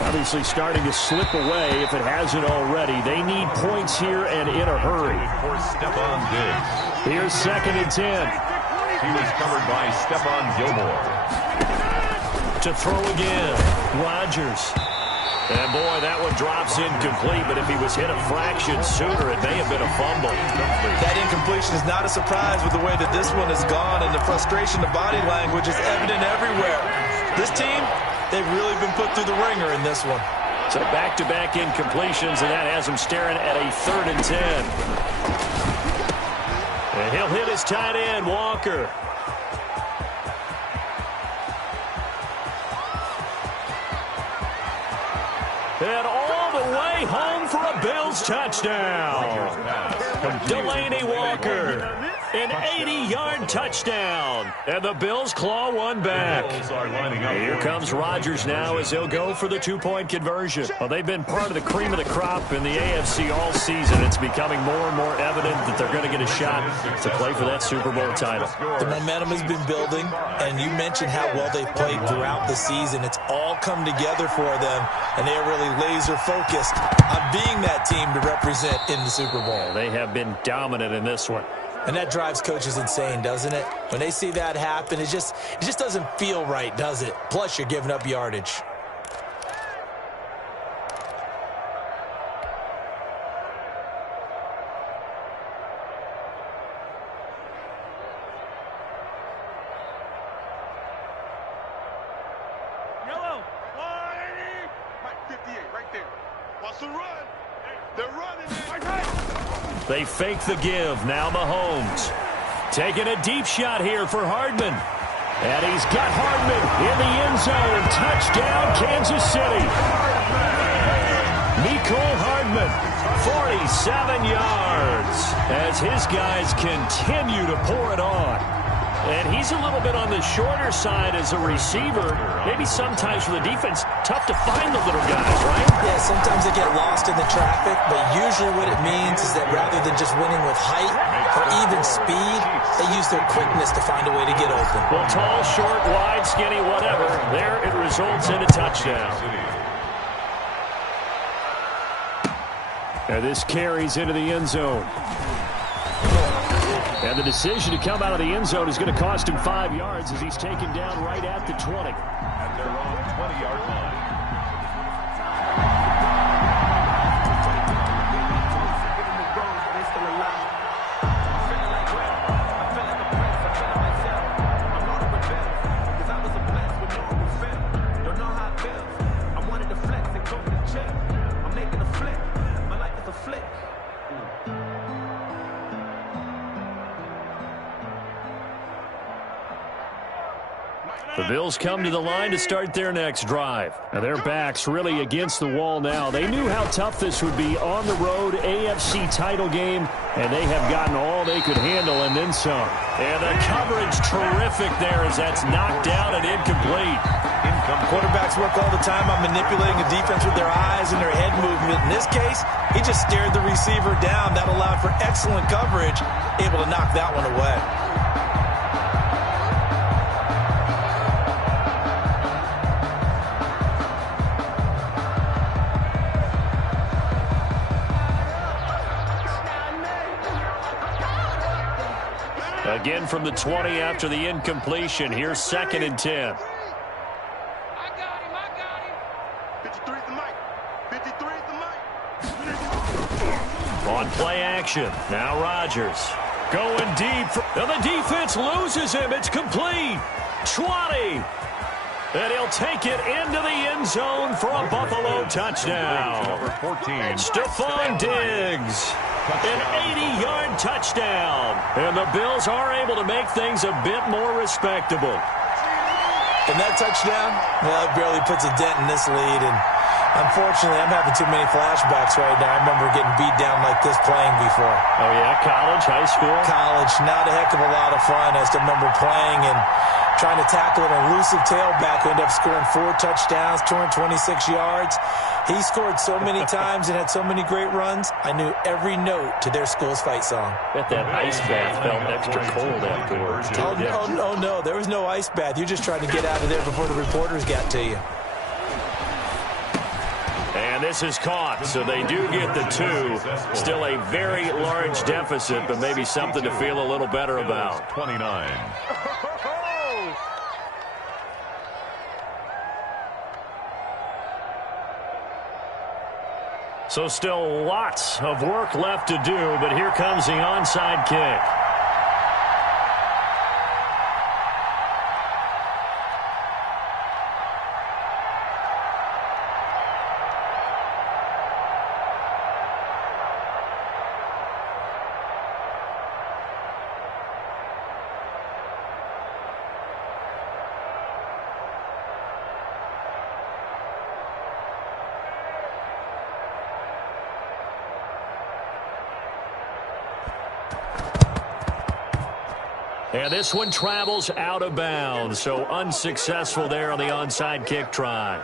obviously starting to slip away if it hasn't already. They need points here and in a hurry. For Stephon Diggs. Here's 2nd and 10. He was covered by Stephon Gilmore. To throw again, Rodgers. And boy, that one drops incomplete, but if he was hit a fraction sooner, it may have been a fumble. That incompletion is not a surprise with the way that this one has gone, and the frustration of body language is evident everywhere. This team, they've really been put through the ringer in this one. So back-to-back incompletions, and that has him staring at a 3rd and 10. And he'll hit his tight end, Walker. And all the way home for a Bills touchdown. Delaney Walker, an 80-yard touchdown. And the Bills claw one back. Here comes Rodgers now as he'll go for the 2-point conversion. Well, they've been part of the cream of the crop in the AFC all season. It's becoming more and more evident that they're going to get a shot to play for that Super Bowl title. The momentum has been building, and you mentioned how well they've played throughout the season. It's all come together for them, and they are really laser-focused on being that team to represent in the Super Bowl. They have been dominant in this one. And that drives coaches insane, doesn't it? When they see that happen, it just doesn't feel right, does it? Plus, you're giving up yardage. Yellow. 180. Mike, 58, right there. Wants to run. They're running. They fake the give. Now Mahomes. Taking a deep shot here for Hardman. And he's got Hardman in the end zone. Touchdown, Kansas City. Mecole Hardman, 47 yards. As his guys continue to pour it on. And he's a little bit on the shorter side as a receiver. Maybe sometimes for the defense, tough to find the little guys, right? Yeah, sometimes they get lost in the traffic, but usually what it means is that rather than just winning with height or even speed, they use their quickness to find a way to get open. Well, tall, short, wide, skinny, whatever. There it results in a touchdown. And this carries into the end zone. And the decision to come out of the end zone is going to cost him 5 yards as he's taken down right at the 20. And they're on the 20-yard line. The Bills come to the line to start their next drive. Now their backs really against the wall now. They knew how tough this would be on the road, AFC title game, and they have gotten all they could handle and then some. And the coverage terrific there as that's knocked down and incomplete. Quarterbacks work all the time on manipulating a defense with their eyes and their head movement. In this case, he just stared the receiver down. That allowed for excellent coverage, able to knock that one away. Again from the 20 after the incompletion. Here's 2nd and 10. I got him. 53 is the mic. 53 is the mic. On play action. Now Rodgers. Going deep. And the defense loses him. It's complete. 20. And he'll take it into the end zone for a Buffalo touchdown. Number 14. Stephon Diggs. An 80-yard touchdown. And the Bills are able to make things a bit more respectable. And that touchdown, well, it barely puts a dent in this lead. And unfortunately, I'm having too many flashbacks right now. I remember getting beat down like this playing before. Oh, yeah? College, high school? College, not a heck of a lot of fun. I still remember playing, and trying to tackle an elusive tailback who ended up scoring 4 touchdowns, 226 yards. He scored so many times and had so many great runs, I knew every note to their school's fight song. Bet that ice bath felt extra cold afterwards. Oh, no, there was no ice bath. You're just trying to get out of there before the reporters got to you. And this is caught, so they do get the 2. Still a very large deficit, but maybe something to feel a little better about. 29. So still lots of work left to do, but here comes the onside kick. And this one travels out of bounds, so unsuccessful there on the onside kick try.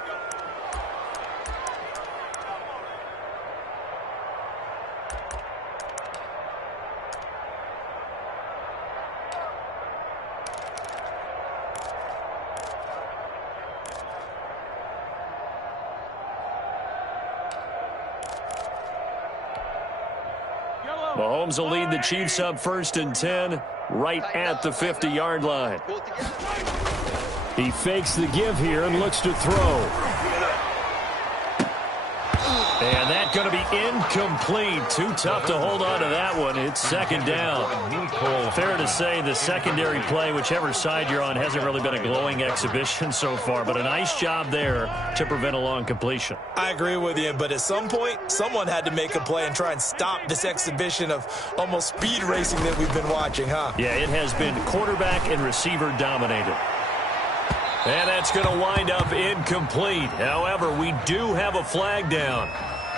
Mahomes will lead the Chiefs up 1st and 10. Right at the 50-yard line. He fakes the give here and looks to throw. And that's going to be incomplete. Too tough to hold on to that one. It's 2nd down. Fair to say the secondary play, whichever side you're on, hasn't really been a glowing exhibition so far, but a nice job there to prevent a long completion. I agree with you, but at some point, someone had to make a play and try and stop this exhibition of almost speed racing that we've been watching, huh? Yeah, it has been quarterback and receiver dominated. And that's going to wind up incomplete. However, we do have a flag down.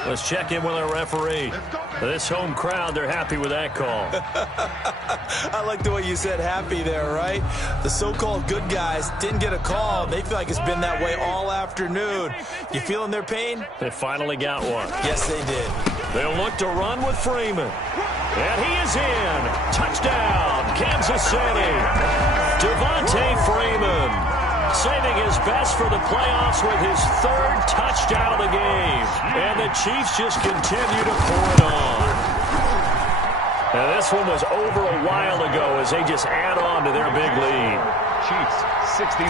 Let's check in with our referee. This home crowd, they're happy with that call. I like the way you said happy there, right? The so-called good guys didn't get a call. They feel like it's been that way all afternoon. You feeling their pain? They finally got one. Yes, they did. They'll look to run with Freeman. And he is in. Touchdown, Kansas City. Devontae Freeman. Saving his best for the playoffs with his 3rd touchdown of the game. And the Chiefs just continue to pour it on. Now, this one was over a while ago as they just add on to their big lead. Chiefs 69.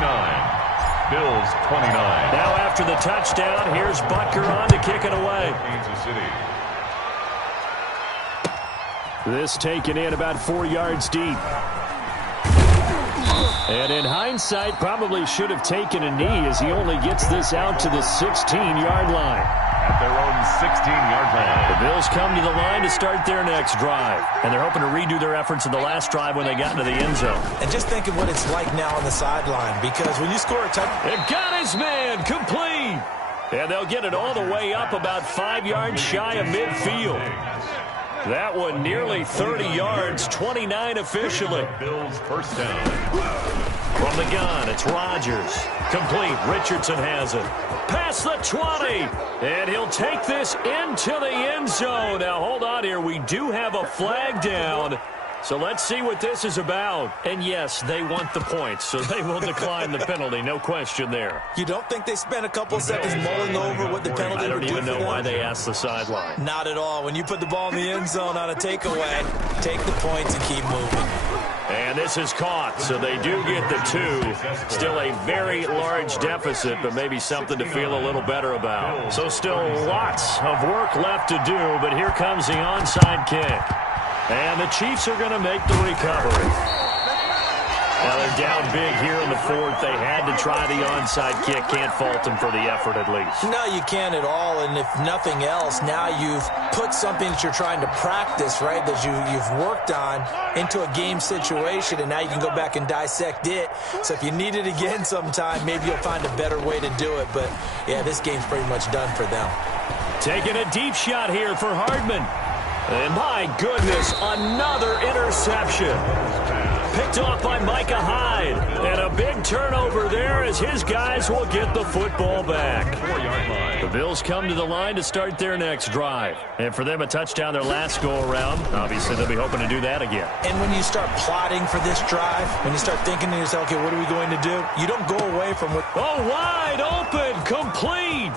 Bills 29. Now after the touchdown, here's Butker on to kick it away. Kansas City. This taken in about 4 yards deep. And in hindsight, probably should have taken a knee as he only gets this out to the 16-yard line. At their own 16-yard line. The Bills come to the line to start their next drive. And they're hoping to redo their efforts in the last drive when they got into the end zone. And just think of what it's like now on the sideline, because when you score a touchdown... They've got his man complete. And they'll get it all the way up about 5 yards shy of midfield. That one nearly 30 yards, 29 officially. Bills first down. From the gun, it's Rodgers. Complete. Richardson has it. Past the 20. And he'll take this into the end zone. Now, hold on here. We do have a flag down. So let's see what this is about. And yes, they want the points, so they will decline the penalty. No question there. You don't think they spent a couple seconds mulling over what the penalty would do? I don't even know why they asked the sideline. Not at all. When you put the ball in the end zone on a takeaway, take the points and keep moving. And this is caught, so they do get the 2. Still a very large deficit, but maybe something to feel a little better about. So still lots of work left to do, but here comes the onside kick. And the Chiefs are going to make the recovery. Now they're down big here in the 4th. They had to try the onside kick. Can't fault them for the effort at least. No, you can't at all. And if nothing else, now you've put something that you're trying to practice, right, that you've worked on into a game situation, and now you can go back and dissect it. So if you need it again sometime, maybe you'll find a better way to do it. But, yeah, this game's pretty much done for them. Taking a deep shot here for Hardman. And my goodness, another interception. Picked off by Micah Hyde. And a big turnover there as his guys will get the football back. 4-yard line. The Bills come to the line to start their next drive. And for them, a touchdown their last go-around. Obviously, they'll be hoping to do that again. And when you start plotting for this drive, when you start thinking to yourself, okay, what are we going to do? You don't go away from what... Oh, wide open, complete.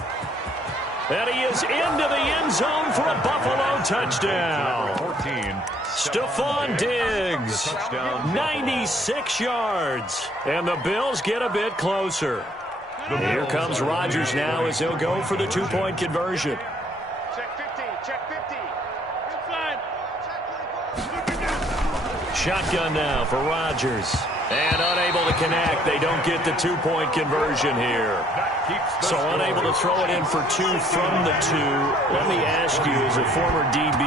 And he is into the end zone for a Buffalo touchdown. 14. Stephon Diggs, 96 yards. And the Bills get a bit closer. Here comes Rodgers now as he'll go for the two-point conversion. Check 50, check 50. Shotgun now for Rodgers. And unable to connect. They don't get the two-point conversion here. So unable to throw it in for two from the two. Let me ask you, as a former DB,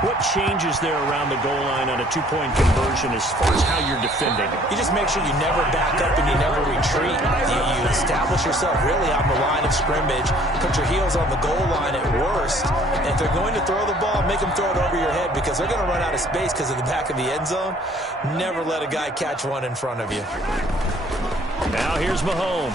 what changes there around the goal line on a two-point conversion as far as how you're defending? You just make sure you never back up and you never retreat. You establish yourself really on the line of scrimmage, put your heels on the goal line at worst. And if they're going to throw the ball, make them throw it over your head because they're going to run out of space because of the back of the end zone. Never let a guy catch one in front of you. Now here's Mahomes.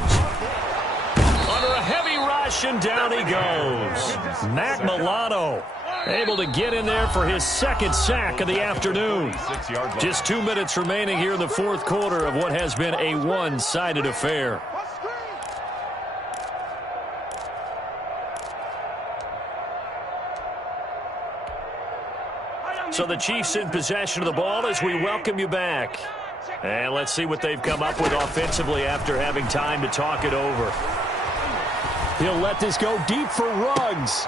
Under a heavy rush, and down he goes. Matt Milano able to get in there for his second sack of the afternoon. Just 2 minutes remaining here in the fourth quarter of what has been a one-sided affair. So the Chiefs in possession of the ball as we welcome you back. And let's see what they've come up with offensively after having time to talk it over. He'll let this go deep for Ruggs.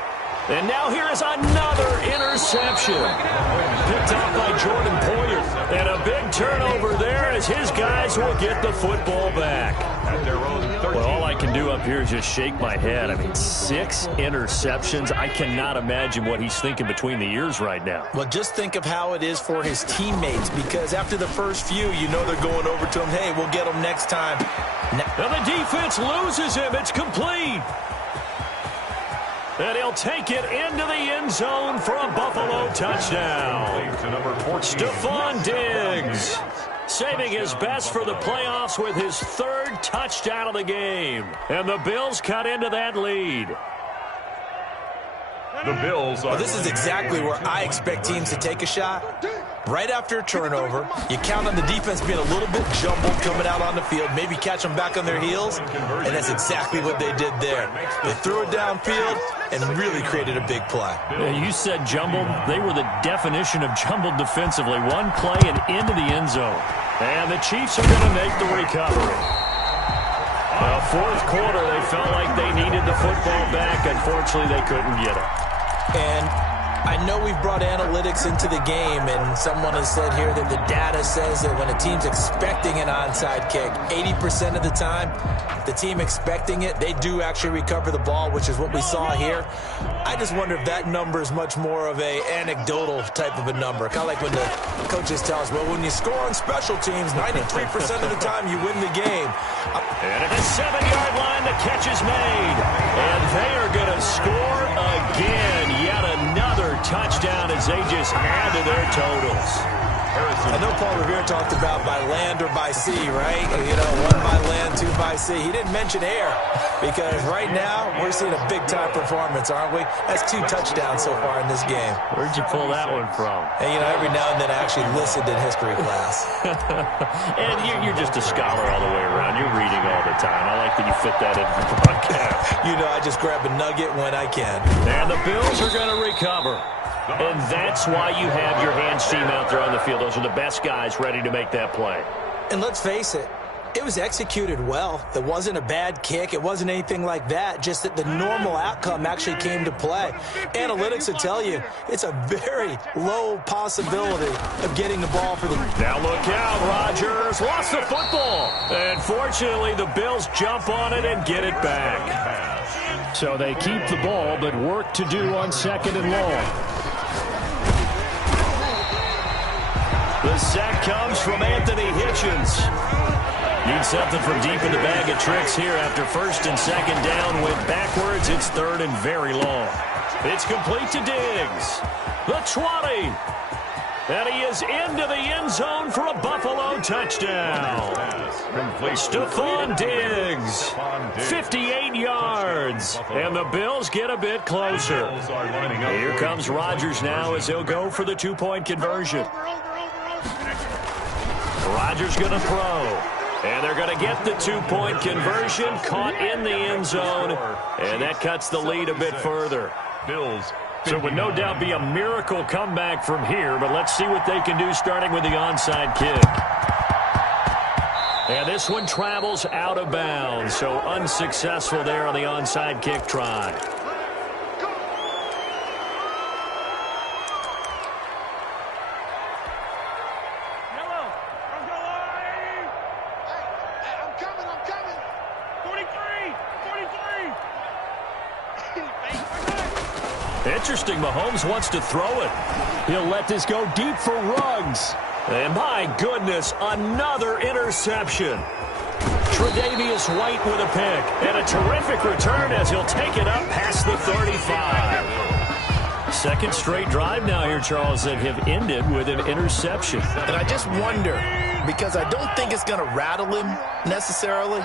And now here is another interception. Picked off by Jordan Poyer. And a big turnover there as his guys will get the football back. At their own 13. Well, all I can do up here is just shake my head. I mean, 6 interceptions. I cannot imagine what he's thinking between the ears right now. Well, just think of how it is for his teammates because after the first few, you know they're going over to him. Hey, we'll get him next time. And the defense loses him. It's complete. And he'll take it into the end zone for a Buffalo touchdown. To number 14. Stephon Diggs saving his best for the playoffs with his 3rd touchdown of the game. And the Bills cut into that lead. The Bills are... Well, this is exactly where I expect teams to take a shot. Right after a turnover, you count on the defense being a little bit jumbled coming out on the field, maybe catch them back on their heels, and that's exactly what they did there. They threw it downfield and really created a big play. Yeah, you said jumbled. They were the definition of jumbled defensively. One play and into the end zone. And the Chiefs are going to make the recovery. Fourth quarter, they felt like they needed the football back. Unfortunately, they couldn't get it. And I know we've brought analytics into the game, and someone has said here that the data says that when a team's expecting an onside kick, 80% of the time, the team expecting it, they do actually recover the ball, which is what we saw here. I just wonder if that number is much more of a anecdotal type of a number. Kind of like when the coaches tell us, well, when you score on special teams, 93% of the time you win the game. And at the 7-yard line, the catch is made. And they are going to score again. Yet another touchdown as they just add to their totals. I know Paul Revere talked about by land or by sea, right? You know, 1 by land, 2 by sea. He didn't mention air because right now we're seeing a big-time performance, aren't we? That's 2 touchdowns so far in this game. Where'd you pull that one from? And, you know, every now and then I actually listened in history class. And you're just a scholar all the way around. You're reading all the time. I like that you fit that into the broadcast. You know, I just grab a nugget when I can. And the Bills are going to recover. And that's why you have your hands team out there on the field. Those are the best guys ready to make that play. And let's face it, it was executed well. It wasn't a bad kick. It wasn't anything like that. Just that the normal outcome actually came to play. Analytics will tell you it's a very low possibility of getting the ball for the... Now look out, Rodgers lost the football. And fortunately, the Bills jump on it and get it back. So they keep the ball, but work to do on 2nd and long. The sack comes from Anthony Hitchens. Need something from deep in the bag of tricks here after 1st and 2nd down. Went backwards. It's 3rd and very long. It's complete to Diggs. The 20. And he is into the end zone for a Buffalo touchdown. Stephon Diggs, 58 yards. And the Bills get a bit closer. Here comes Rodgers now as he'll go for the two-point conversion. Rodgers going to throw. And they're going to get the two-point conversion, caught in the end zone. And that cuts the lead a bit further. Bills. So it would no doubt be a miracle comeback from here, but let's see what they can do starting with the onside kick. And this one travels out of bounds, so unsuccessful there on the onside kick try. Interesting, Mahomes wants to throw it. He'll let this go deep for Ruggs. And my goodness, another interception. Tre'Davious White with a pick. And a terrific return as he'll take it up past the 35. Second straight drive now here, Charles, that have ended with an interception. And I just wonder, because I don't think it's going to rattle him necessarily,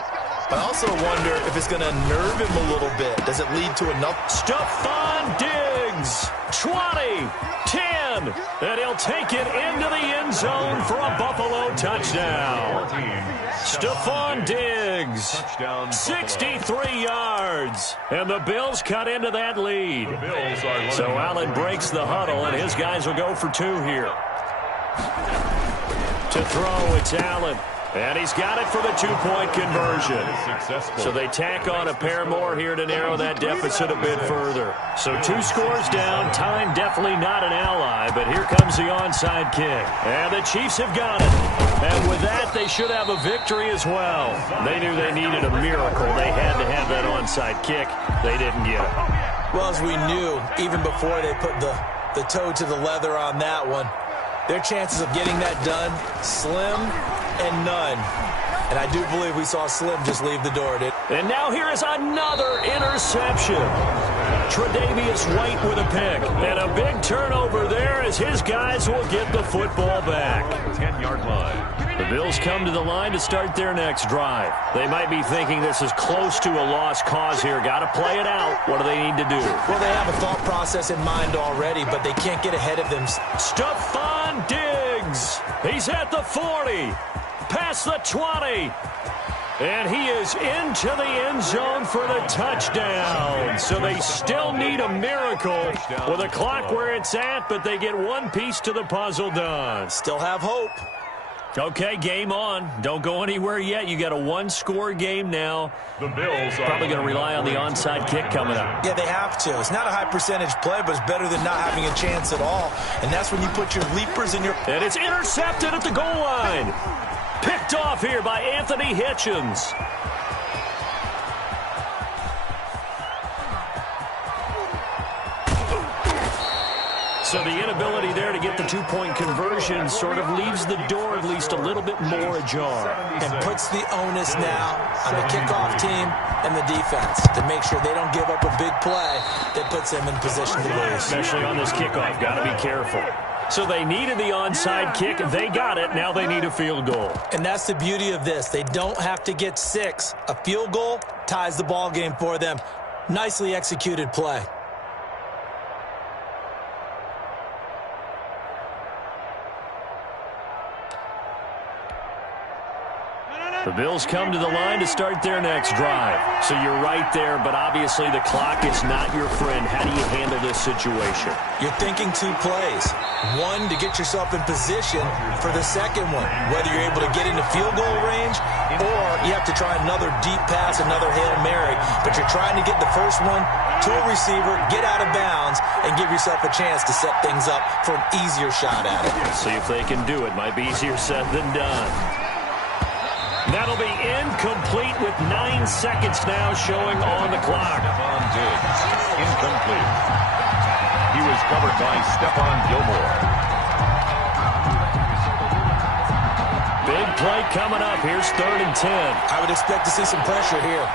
but I also wonder if it's going to nerve him a little bit. Does it lead to enough? Stephon Diggs, 20, 10, and he'll take it into the end zone for a Buffalo touchdown. Stephon Diggs, 63 yards, and the Bills cut into that lead. So Allen breaks the huddle, and his guys will go for two here. To throw, it's Allen. And he's got it for the two-point conversion. So they tack on a pair more here to narrow that deficit a bit further. So two scores down. Time definitely not an ally, but here comes the onside kick. And the Chiefs have got it. And with that, they should have a victory as well. They knew they needed a miracle. They had to have that onside kick. They didn't get it. Well, as we knew, even before they put the toe to the leather on that one, their chances of getting that done, slim and none. And I do believe we saw Slim just leave the door. And now here is another interception. Tre'Davious White with a pick. And a big turnover there as his guys will get the football back. 10-yard line. The Bills come to the line to start their next drive. They might be thinking this is close to a lost cause here. Got to play it out. What do they need to do? Well, they have a thought process in mind already, but they can't get ahead of them. Stephon Diggs. He's at the 40. Past the 20. And he is into the end zone for the touchdown. So they still need a miracle with a clock where it's at, but they get one piece to the puzzle done. Still have hope. Okay, game on. Don't go anywhere yet. You got a one-score game now. The Bills are probably going to rely on the onside kick coming up. Yeah, they have to. It's not a high-percentage play, but it's better than not having a chance at all. And that's when you put your leapers in your... And it's intercepted at the goal line. Picked off here by Anthony Hitchens. So the inability there to get the two-point conversion sort of leaves the door at least a little bit more ajar. And puts the onus now on the kickoff team and the defense to make sure they don't give up a big play that puts them in position to lose. Especially on this kickoff. Got to be careful. So they needed the onside kick. They got it. Now they need a field goal. And that's the beauty of this. They don't have to get 6. A field goal ties the ball game for them. Nicely executed play. The Bills come to the line to start their next drive. So you're right there, but obviously the clock is not your friend. How do you handle this situation? You're thinking 2 plays. One, to get yourself in position for the second one, whether you're able to get into field goal range or you have to try another deep pass, another Hail Mary. But you're trying to get the first one to a receiver, get out of bounds, and give yourself a chance to set things up for an easier shot at it. See if they can do it. Might be easier said than done. That'll be incomplete with 9 seconds now showing on the clock. Stephon Diggs, incomplete. He was covered by Stephon Gilmore. Big play coming up. Here's 3rd and 10. I would expect to see some pressure here.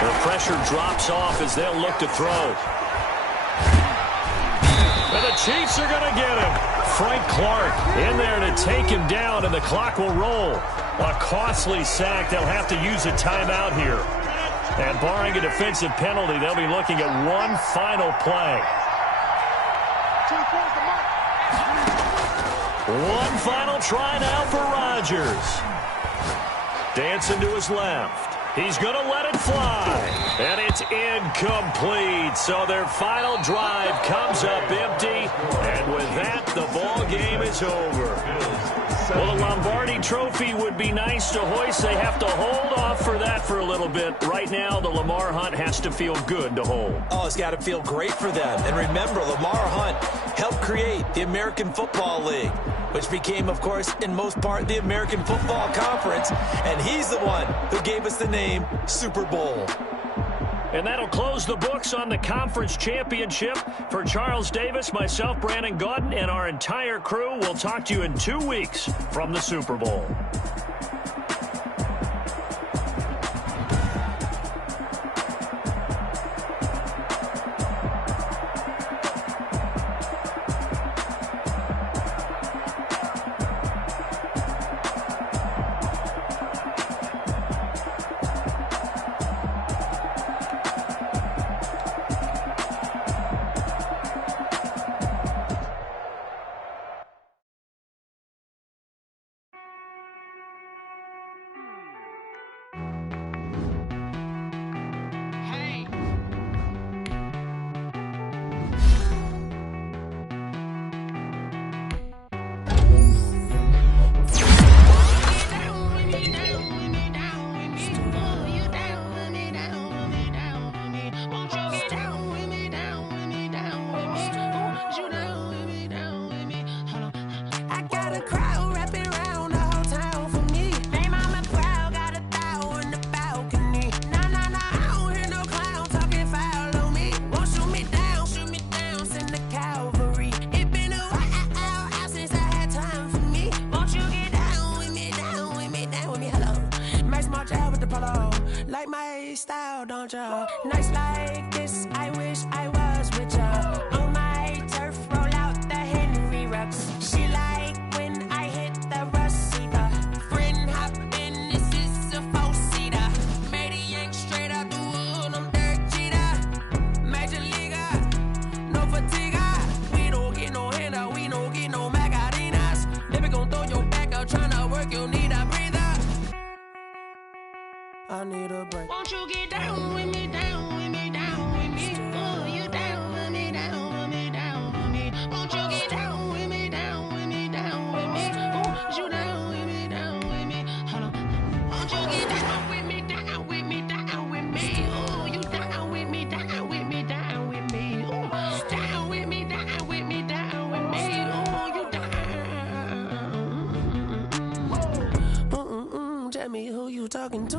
The pressure drops off as they'll look to throw. Chiefs are going to get him. Frank Clark in there to take him down, and the clock will roll. A costly sack. They'll have to use a timeout here. And barring a defensive penalty, they'll be looking at one final play. One final try now for Rodgers. Dancing to his left. He's going to let it fly. And it's incomplete. So their final drive comes up empty. And with that, the ball game is over. Well, a Lombardi trophy would be nice to hoist. They have to hold off for that for a little bit. Right now, the Lamar Hunt has to feel good to hold. Oh, it's got to feel great for them. And remember, Lamar Hunt helped create the American Football League, which became, of course, in most part, the American Football Conference. And he's the one who gave us the name Super Bowl. And that'll close the books on the conference championship. For Charles Davis, myself, Brandon Gaudin, and our entire crew, we'll talk to you in 2 weeks from the Super Bowl. Like my style, don't ya? Nights like this, I wish I was with ya. On my turf, roll out the Henry Rux. She like when I hit the receiver. Friend hop in, this is a four-seater. Made a yank straight out the wood, I'm Derek Jeter. Major leaguer, no fatigue. We don't get no handout, we don't get no Macarinas. Never gon' throw your back out, tryna work, you need a breather. I need a break. Won't you get down with me, down with me, down with me? Oh, you down with me, down with me, down with me. Won't you get down with me, down with me, down with me? Oh, you down with me, down with me. Hold on. Won't you get down with me, down with me, down with me? Oh, you down with me, down with me, down with me. Oh, down with me, down with me, down with me. Oh, you down. Tell me who you talking to.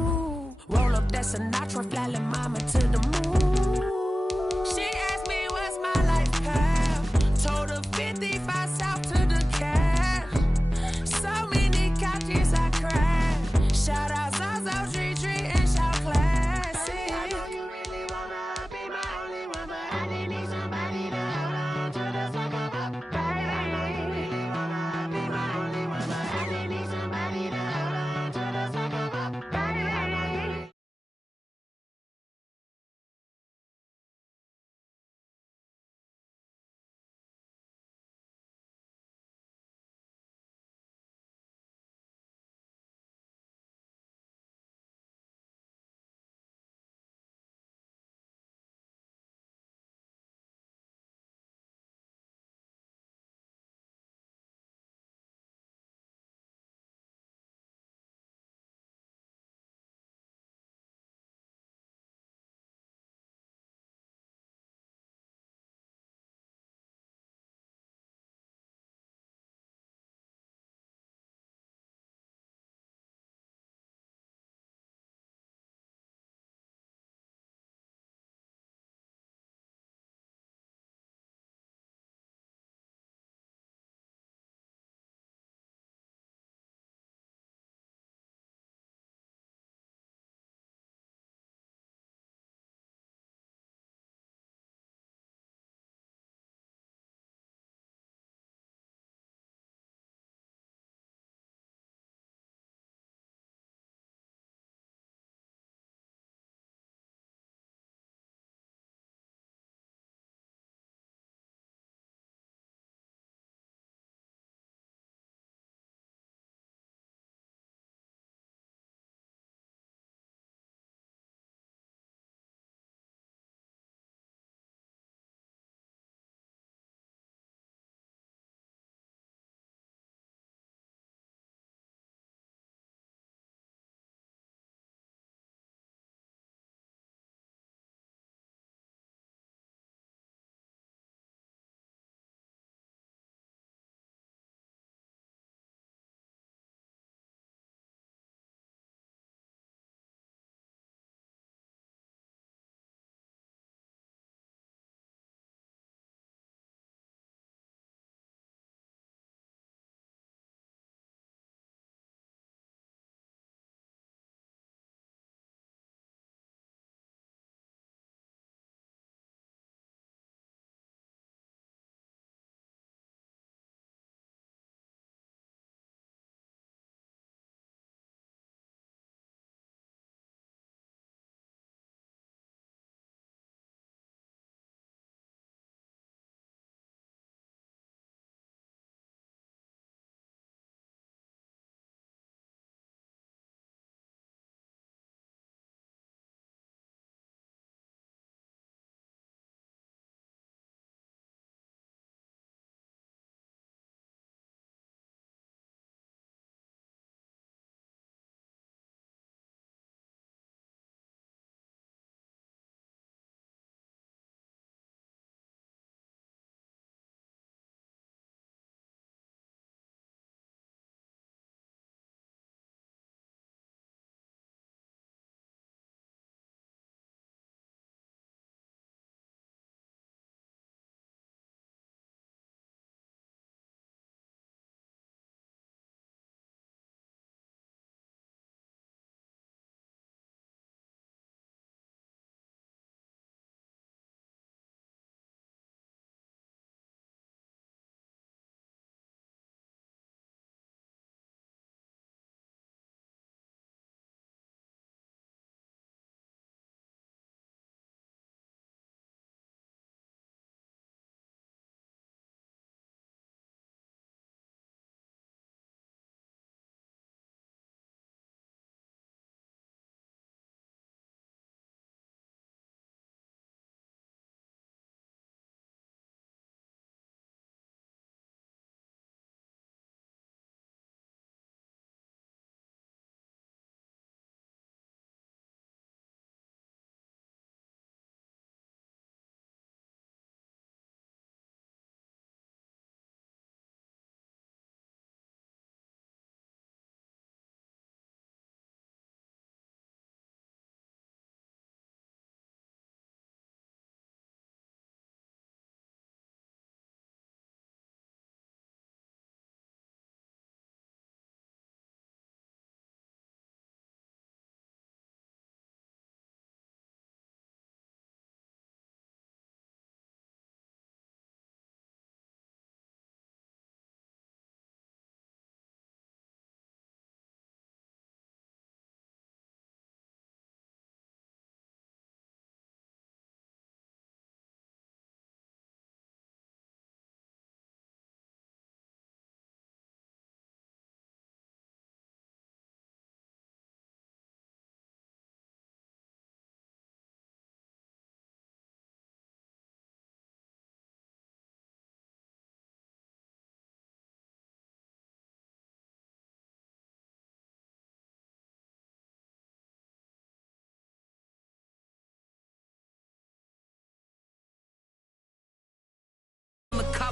Roll up that Sinatra, fly la mama to the moon. She asked me what's my life path. Told her 55 south to the cat. So many couches I cried. Shout out Zazo, Tree Tree, and shout classy. I know you really wanna be my only one, but I didn't need somebody to hold on to the sucker up, baby. I know you really wanna be my only one, but I didn't need somebody to hold on to the sucker up, baby.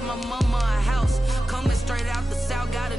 bought my mama a house. Coming straight out the south, got a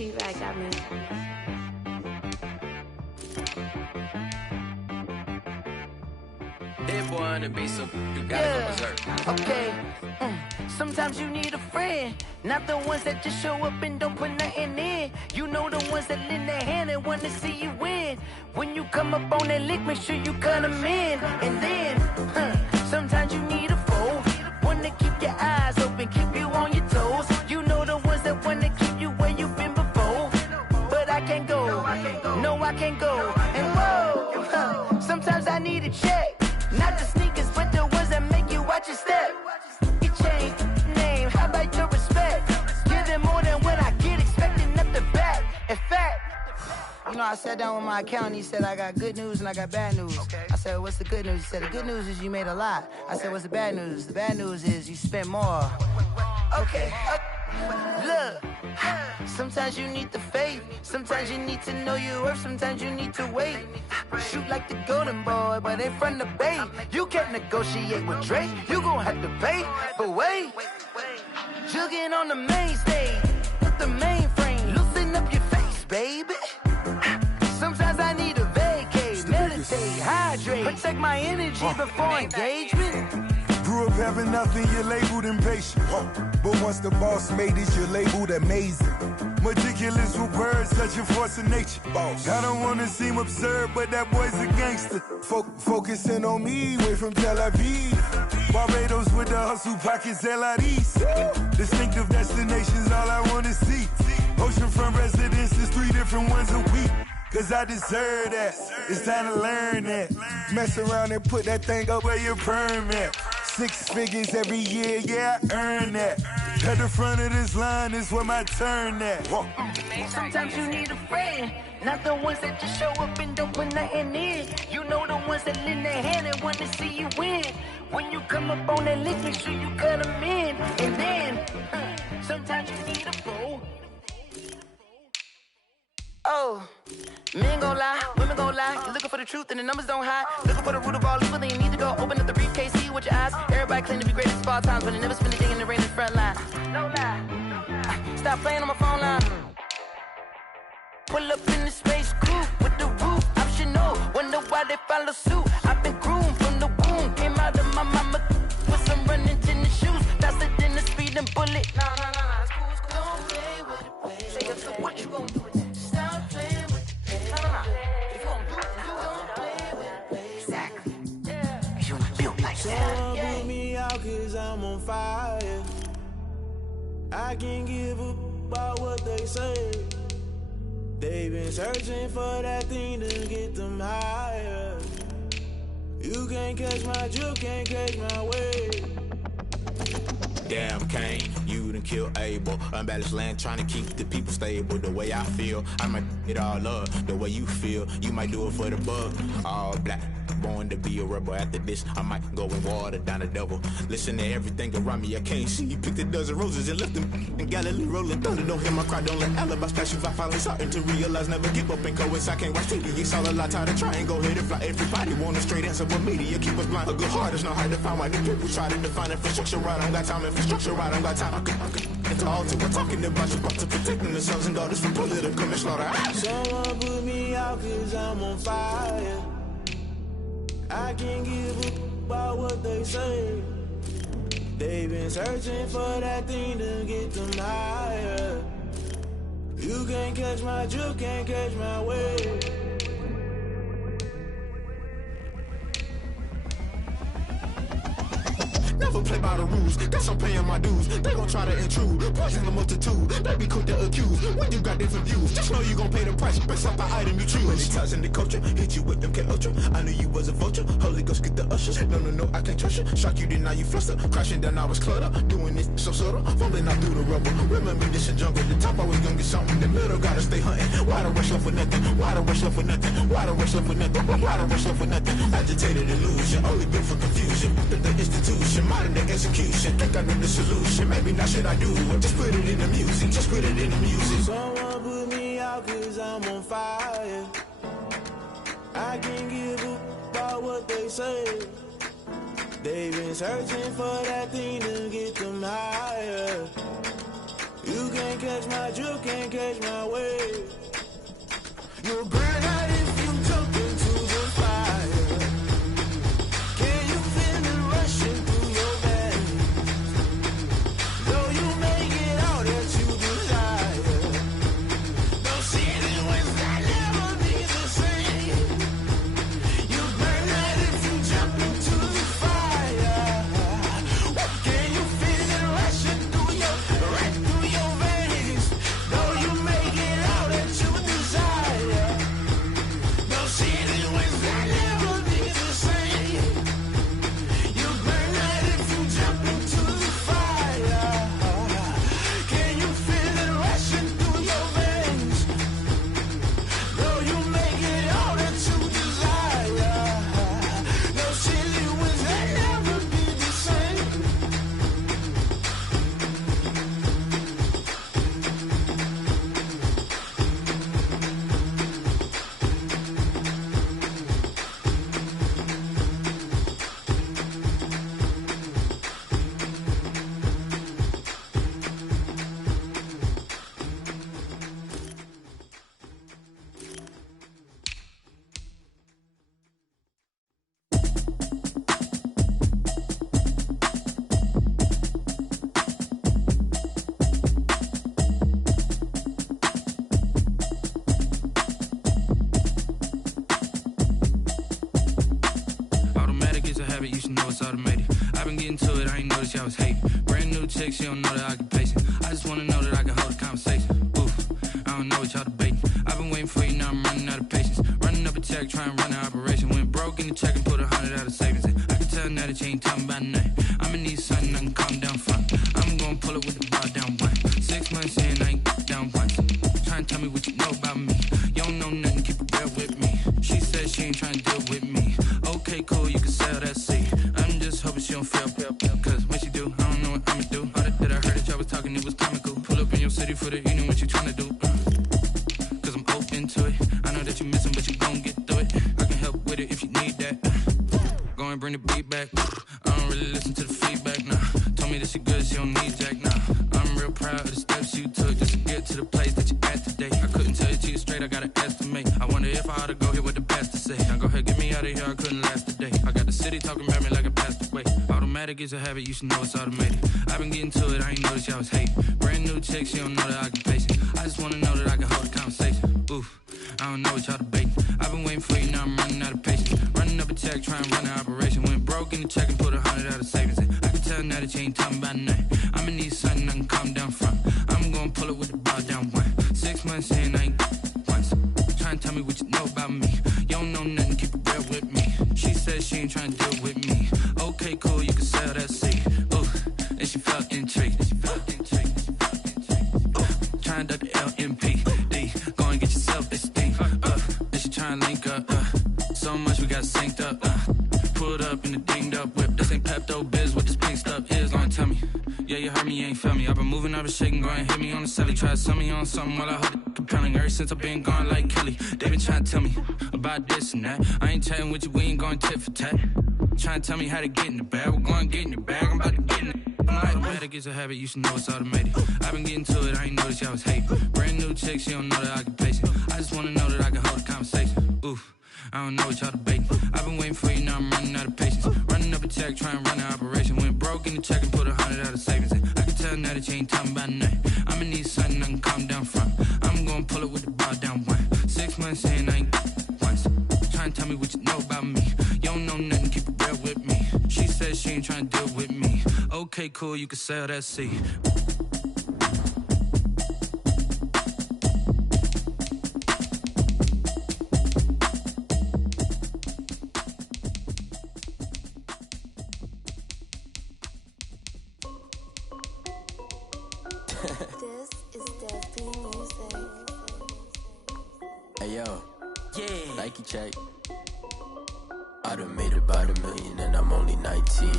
T-Rag got me. That boy on the beat, so you gotta go berserk. Okay. Sometimes you need a friend, not the ones that just show up and don't put nothing in. You know the ones that lend their hand and want to see you win. When you come up on that lick, make sure you cut them in. And then, sometimes you need a foe, one to keep your eyes open, keep you on your toes. can't go. And whoa, sometimes I need a check. Not the sneakers, but the ones that make you watch your step. Your chain, name, how about your respect? Give them more than what I get, expecting up the back. In fact, you know, I sat down with my accountant. He said, I got good news and I got bad news. Okay. I said, what's the good news? He said, the good news is you made a lot. I said, what's the bad news? The bad news is you spent more. Okay. Look, sometimes you need the faith. Sometimes you need to know your worth. Sometimes you need to wait. Shoot like the golden boy, but ain't from the bay. You can't negotiate with Drake. You gon' have to pay. But wait, jugging on the main stage with the mainframe. Loosen up your face, baby. Sometimes I need a vacate, meditate, hydrate, protect my energy before engagement. Grew up having nothing, you're labeled impatient. But once the boss made it, you're labeled amazing. Meticulous with words, such a force of nature. I don't wanna seem absurd, but that boy's a gangster. Focusing on me, way from Tel Aviv. Barbados with the hustle pockets, LIDs. Distinctive destinations, all I wanna see. Oceanfront residences, 3 different ones a week. Cause I deserve that, it's time to learn that. Mess around and put that thing up where your permit. 6 figures every year, yeah, I earn that. At the front of this line is where my turn at. Sometimes you need a friend, not the ones that just show up and don't put nothing in. You know the ones that lend their hand and want to see you win. When you come up on that list, make sure you cut them in. And then, sometimes you need a bro. Oh, men gon' lie, women gon' lie. You're looking for the truth and the numbers don't hide. Looking for the root of all evil, then you need to go open up the briefcase, see with your eyes. Everybody claim to be greatest of all times, but they never spend a day in the rain in the front line. No lie. Stop playing on my phone line. Pull up in the space coupe with the roof optional. Wonder why they follow suit. I've been groomed from the womb. Came out of my mama with some running tennis shoes. Faster than the speeding bullet. No, it's cool, it's cool. Don't play with it, play. Say so what you gon' do with it? Stop playing with it, play. No. If you gon' do it, you don't play with it, play. Exactly. Yeah. Cause you not built like that. Someone put me out cause I'm on fire. I can't give up about what they say. They've been searching for that thing to get them higher. You can't catch my drift, can't catch my wave. Damn Kane, you done killed Abel. Unbalanced land, trying to keep the people stable. The way I feel, I might it all up. The way you feel, you might do it for the bug. All black, born to be a rebel. After this, I might go and water down the devil. Listen to everything around me, I can't see. Picked a dozen roses and left them in Galilee rolling thunder. Don't hear my cry, don't let alibis pass you. I finally starting to realize, never give up and coexist. I can't watch TV, it's all a lot, tired of trying, go ahead and fly. Everybody want a straight answer, but media keep us blind. A good heart is not hard to find. Why the people try to define infrastructure right? I don't got time, infrastructure right, I don't got time. I could it's all to we're talking about you, about to protecting the sons and daughters from political and slaughter. Someone put me out cause I'm on fire. I can't give up about what they say. They've been searching for that thing to get them higher. You can't catch my drift, can't catch my wave. Never play by the rules, guess I'm paying my dues. They gon' try to intrude, poison the multitude. They be quick to accuse, when you got different views. Just know you gon' pay the price, based off the item you choose. When it ties in the culture, hit you with MK Ultra. I knew you was a vulture, Holy Ghost get the ushers. No, I can't trust you. Shock you, then now you fluster. Crashing down, I was clutter. Doing this so subtle, fumbling out through the rubble. Remember this in jungle, the top always gonna get something. The middle gotta stay hunting. Why the rush left for nothing? Why the rush left for nothing? Why the rush left for nothing? Why the rush left for nothing? Agitated illusion, only built for confusion. The institution, modern day execution. Think I know the solution. Maybe not should I do it? Just put it in the music. Just put it in the music. Someone put me out cause I'm on fire. I can't give up about what they say. They've been searching for that thing to get them higher. You can't catch my drift, can't catch my wave. You'll burn out if you jump into the fire. Can you feel it rushing through your veins? Though you may get all that you desire, those situations that never be the same. You burn out if you jump into the fire. Can you feel it rushing through right through your veins? Though you may get all that you desire. getting to it, I ain't noticed y'all was hating. Brand new chick, she don't know the occupation. I just wanna know that I can hold a conversation. Oof, I don't know what y'all debating. I've been waiting for you, now I'm running out of patience. Running up a check, trying to run an operation. Went broke in the check and put 100 out of savings in. I can tell now that you ain't talking about nothing. I'ma need something I can calm down from. I'm gonna pull it with the bar down one. 6 months in, I ain't down once. Trying to tell me what you know about me. You don't know nothing, keep it real with me. She said she ain't trying to deal with me. Okay, cool, you can sell that seed. I'm just hoping she don't feel. Cause when she do, I don't know what I'ma do. All that I heard that y'all was talking, it was comical. Pull up in your city for the evening, what you trying to do? Cause I'm open to it. I know that you missing, but you gon' get through it. I can help with it if you need that. Go and bring the beat back. I don't really listen to the feedback, nah. Told me that she good, she don't need jack, nah. I'm real proud of the steps you took just to get to the place that you at today. I couldn't tell you to you straight, I gotta estimate. I wonder if I ought to go here with the pastor say. Now go ahead, get me out of here, I couldn't last a day. I got the city talking about me like I passed away. Automatic is a habit, you should know it's automated. I've been getting to it, I ain't noticed y'all was hating. Brand new chick, she don't know the occupation. I just wanna know that I can hold a conversation. Oof, I don't know what y'all debating. I've been waiting for you, now I'm running out of patience. Running up a check, trying to run an operation. Went broke in the check and put 100 out of savings in. I can tell now that you ain't talking about nothing. I'ma need something I can calm down from. I'm gonna pull it with the bar down one. 6 months in, I ain't once. Trying to tell me what you know about me. You don't know nothing, keep it real with me. She said she ain't trying to deal with me. Okay, cool, you can sell that seed. Ooh, and she felt intrigued. Trying to duck the LMPD. Go and get your self-esteem. And she trying to link up. So much we got synced up. Pulled up in the dinged up whip. This ain't Pepto-Biz, what this pink stuff is. Gonna tell me. Yeah, you heard me, you ain't felt me. I've been moving, I've been shaking, go and hit me on the celly. Try to sell me on something while I hold it compelling. Ever since I've been gone like Kelly, they been trying to tell me about this and that. I ain't chatting with you, we ain't going tit for tat. Trying to tell me how to get in the bag. We're going to get in your bag, I'm about to get in it. I'm like, automatic is a habit, you should know it's automated. I've been getting to it, I ain't noticed y'all was hating. Brand new chick, she don't know the occupation. I just wanna know that I can hold a conversation. Oof, I don't know what y'all debating. I've been waiting for you, now I'm running out of patience. Running up a check, trying to run an operation. Went broke in the check and put 100 out of savings in. I can tell now that you ain't talking about nothing. I'ma need something I can calm down from. I'm gonna pull it with the bar down one. 6 months in, I ain't once. Trying to tell me what you know about me. You don't know nothing, keep it real with me. She said she ain't trying to deal with me. Okay, cool, you can sell that seed. This is Deadbeat Music. Hey yo, yeah. Nike check. I done made about $1 million and I'm only 19.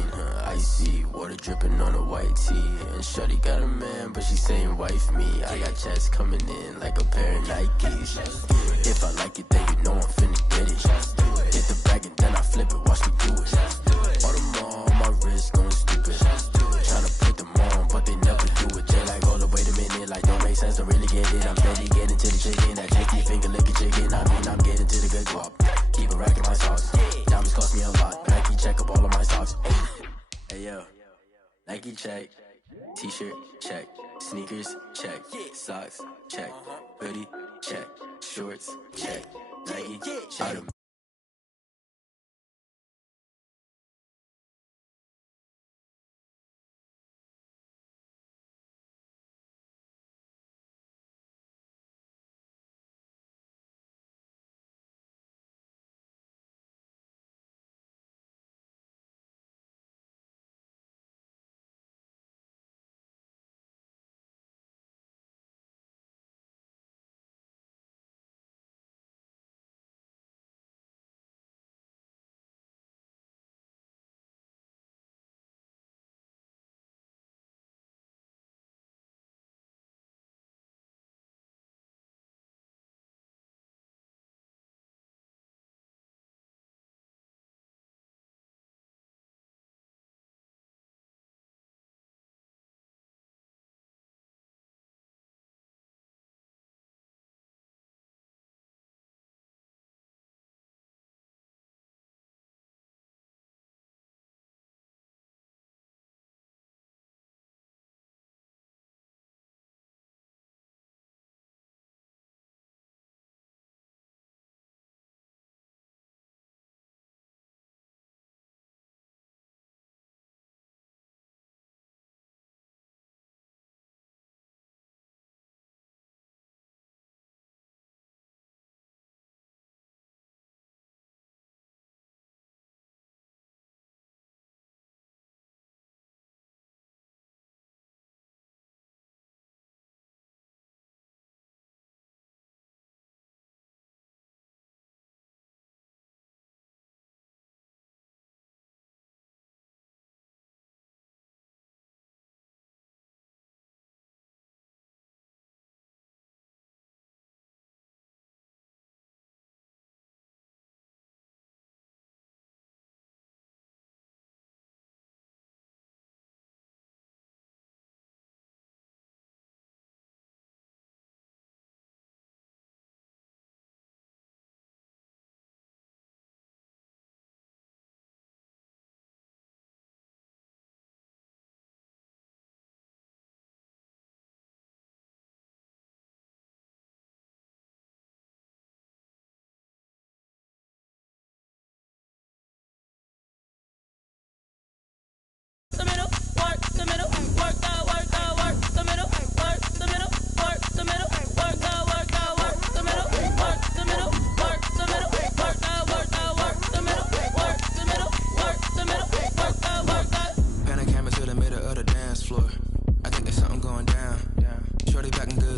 Icy water dripping on a white tee. And shorty got a man, but she saying wife me. I got checks coming in like a pair of Nikes. If I like it, then you know I'm finna get it. Hit the bag and then I flip it, watch me do it. All them on my wrist going stupid. Tryna put them on, but they never do it. They like, hold up, wait a minute, like don't make sense, don't really get it. I'm steady getting to the chicken, that chicky finger licking chicken. I mean, I'm getting to the good guap. Keep a rack in my socks. Diamonds cost me a lot. Nike check up all of my socks. Hey yo, Nike check. T-shirt check. Sneakers check. Socks check. Hoodie check. Shorts check. Nike check.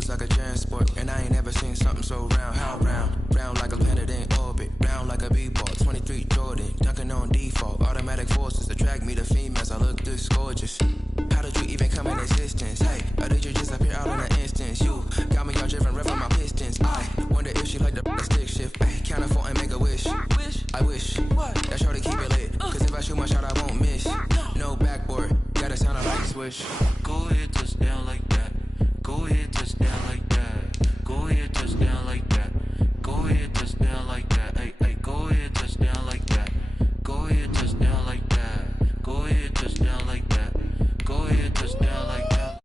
looks like a transport. And I ain't never seen something so round. How round? Round like a planet in orbit. Round like a BIGBOP2013's Jordan. Dunking on default. Automatic forces attract me to females. I look this gorgeous. How did you even come in existence? Hey, or did you just appear out in an instance? You got me all driven, revving my pistons. I wonder if she like the stick shift. Ay, count a four and make a wish. I wish that shorty keep it lit. Cause if I shoot my shot, I won't miss. No backboard, gotta sound like a swish. Go ahead, touch down like that. Go ahead, touch down like that. Go ahead, touch down like that. Go ahead, touch down like that. Hey, hey, go ahead, touch down like that. Go ahead, touch down like that. Go ahead, touch down like that. Go ahead, touch down like that.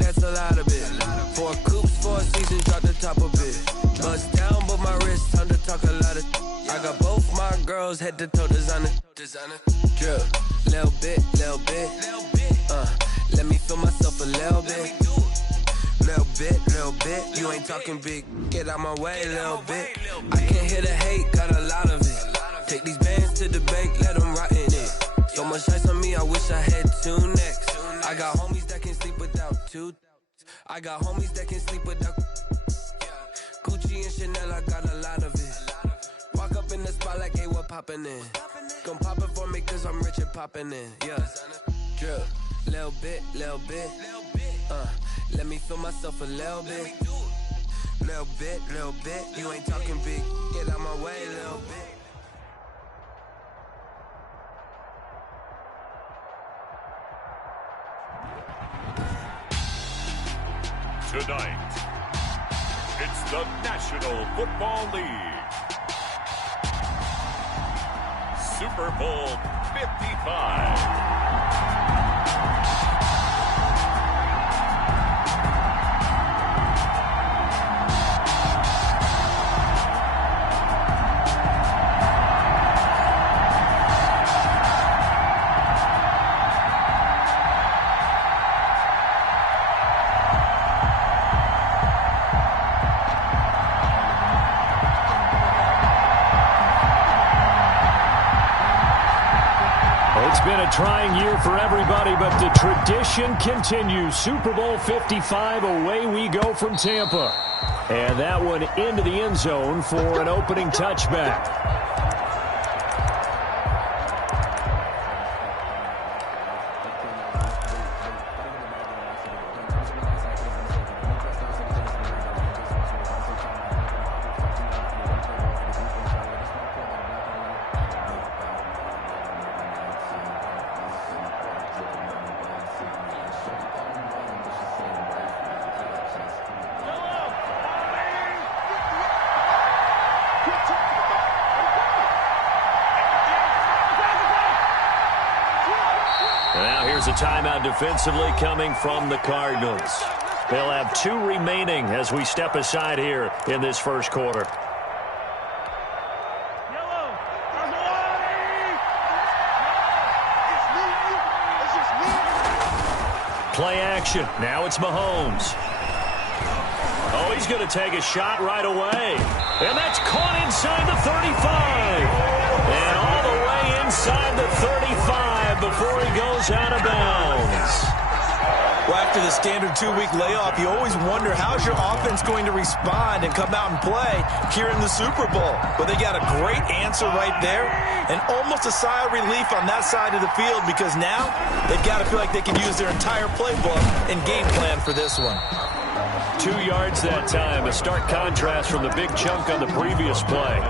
That's a lot of it. 4 coops, 4 seasons, drop the top of it. Bust down, but my wrist, time to talk a lot of. I got both my girls head to toe designer. Drip, little bit. Let me feel myself a little bit. Little bit. You ain't talking big. Get out my way, little bit. I can't hear the hate, got a lot of it. Take these bands to the bank, let them rot in it. So much ice on me, I wish I had 2 necks. I got homies that can sleep without 2. I got homies that can sleep without Gucci and Chanel, I got a lot of it. Walk up in the spot like, hey, what poppin' in? Come pop it for me cause I'm rich and poppin' in. Yeah, drip, little bit. Let me feel myself a little bit. Little bit. You ain't talking big, get out my way, little bit. Tonight, it's the National Football League. Super Bowl 55. It's been a trying year for everybody, but the tradition continues. Super Bowl 55, away we go from Tampa. And that one into the end zone for an opening touchback. Now here's a timeout defensively coming from the Cardinals. They'll have 2 remaining as we step aside here in this first quarter. Play action. Now it's Mahomes. Oh, he's going to take a shot right away. And that's caught inside the 35. And all the way inside the 35 before he goes out of bounds. Well, after the standard 2-week layoff, you always wonder how's your offense going to respond and come out and play here in the Super Bowl. But they got a great answer right there and almost a sigh of relief on that side of the field because now they've got to feel like they can use their entire playbook and game plan for this one. 2 yards that time, a stark contrast from the big chunk on the previous play.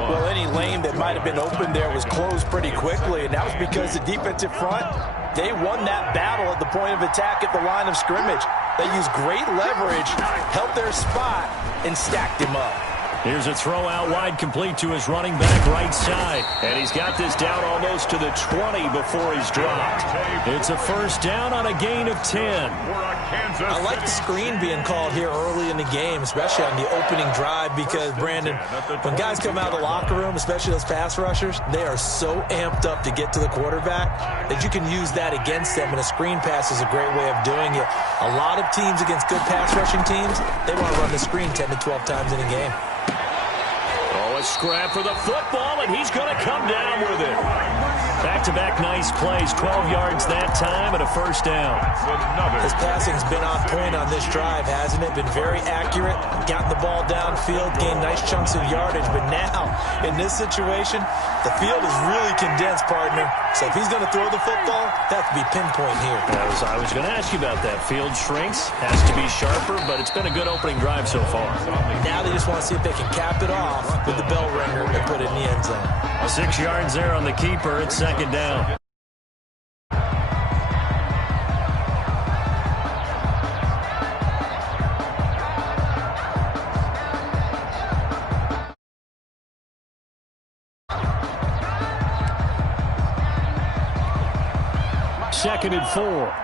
Well, any lane that might have been open there was closed pretty quickly, and that was because the defensive front, they won that battle at the point of attack at the line of scrimmage. They used great leverage, helped their spot, and stacked him up. Here's a throw out wide, complete to his running back right side. And he's got this down almost to the 20 before he's dropped. It's a first down on a gain of 10. I like the screen being called here early in the game, especially on the opening drive, because, Brandon, when guys come out of the locker room, especially those pass rushers, they are so amped up to get to the quarterback that you can use that against them, and a screen pass is a great way of doing it. A lot of teams against good pass rushing teams, they want to run the screen 10 to 12 times in a game. Oh, a scrap for the football, and he's going to come down with it. Back-to-back nice plays, 12 yards that time, and a first down. His passing's been on point on this drive, hasn't it? Been very accurate, gotten the ball downfield, gained nice chunks of yardage. But now, in this situation, the field is really condensed, partner. So if he's going to throw the football, that has to be pinpoint here. I was going to ask you about that. Field shrinks, has to be sharper, but it's been a good opening drive so far. Now they just want to see if they can cap it off with the bell ringer and put it in the end zone. 6 yards there on the keeper. It's second down. Second and 4.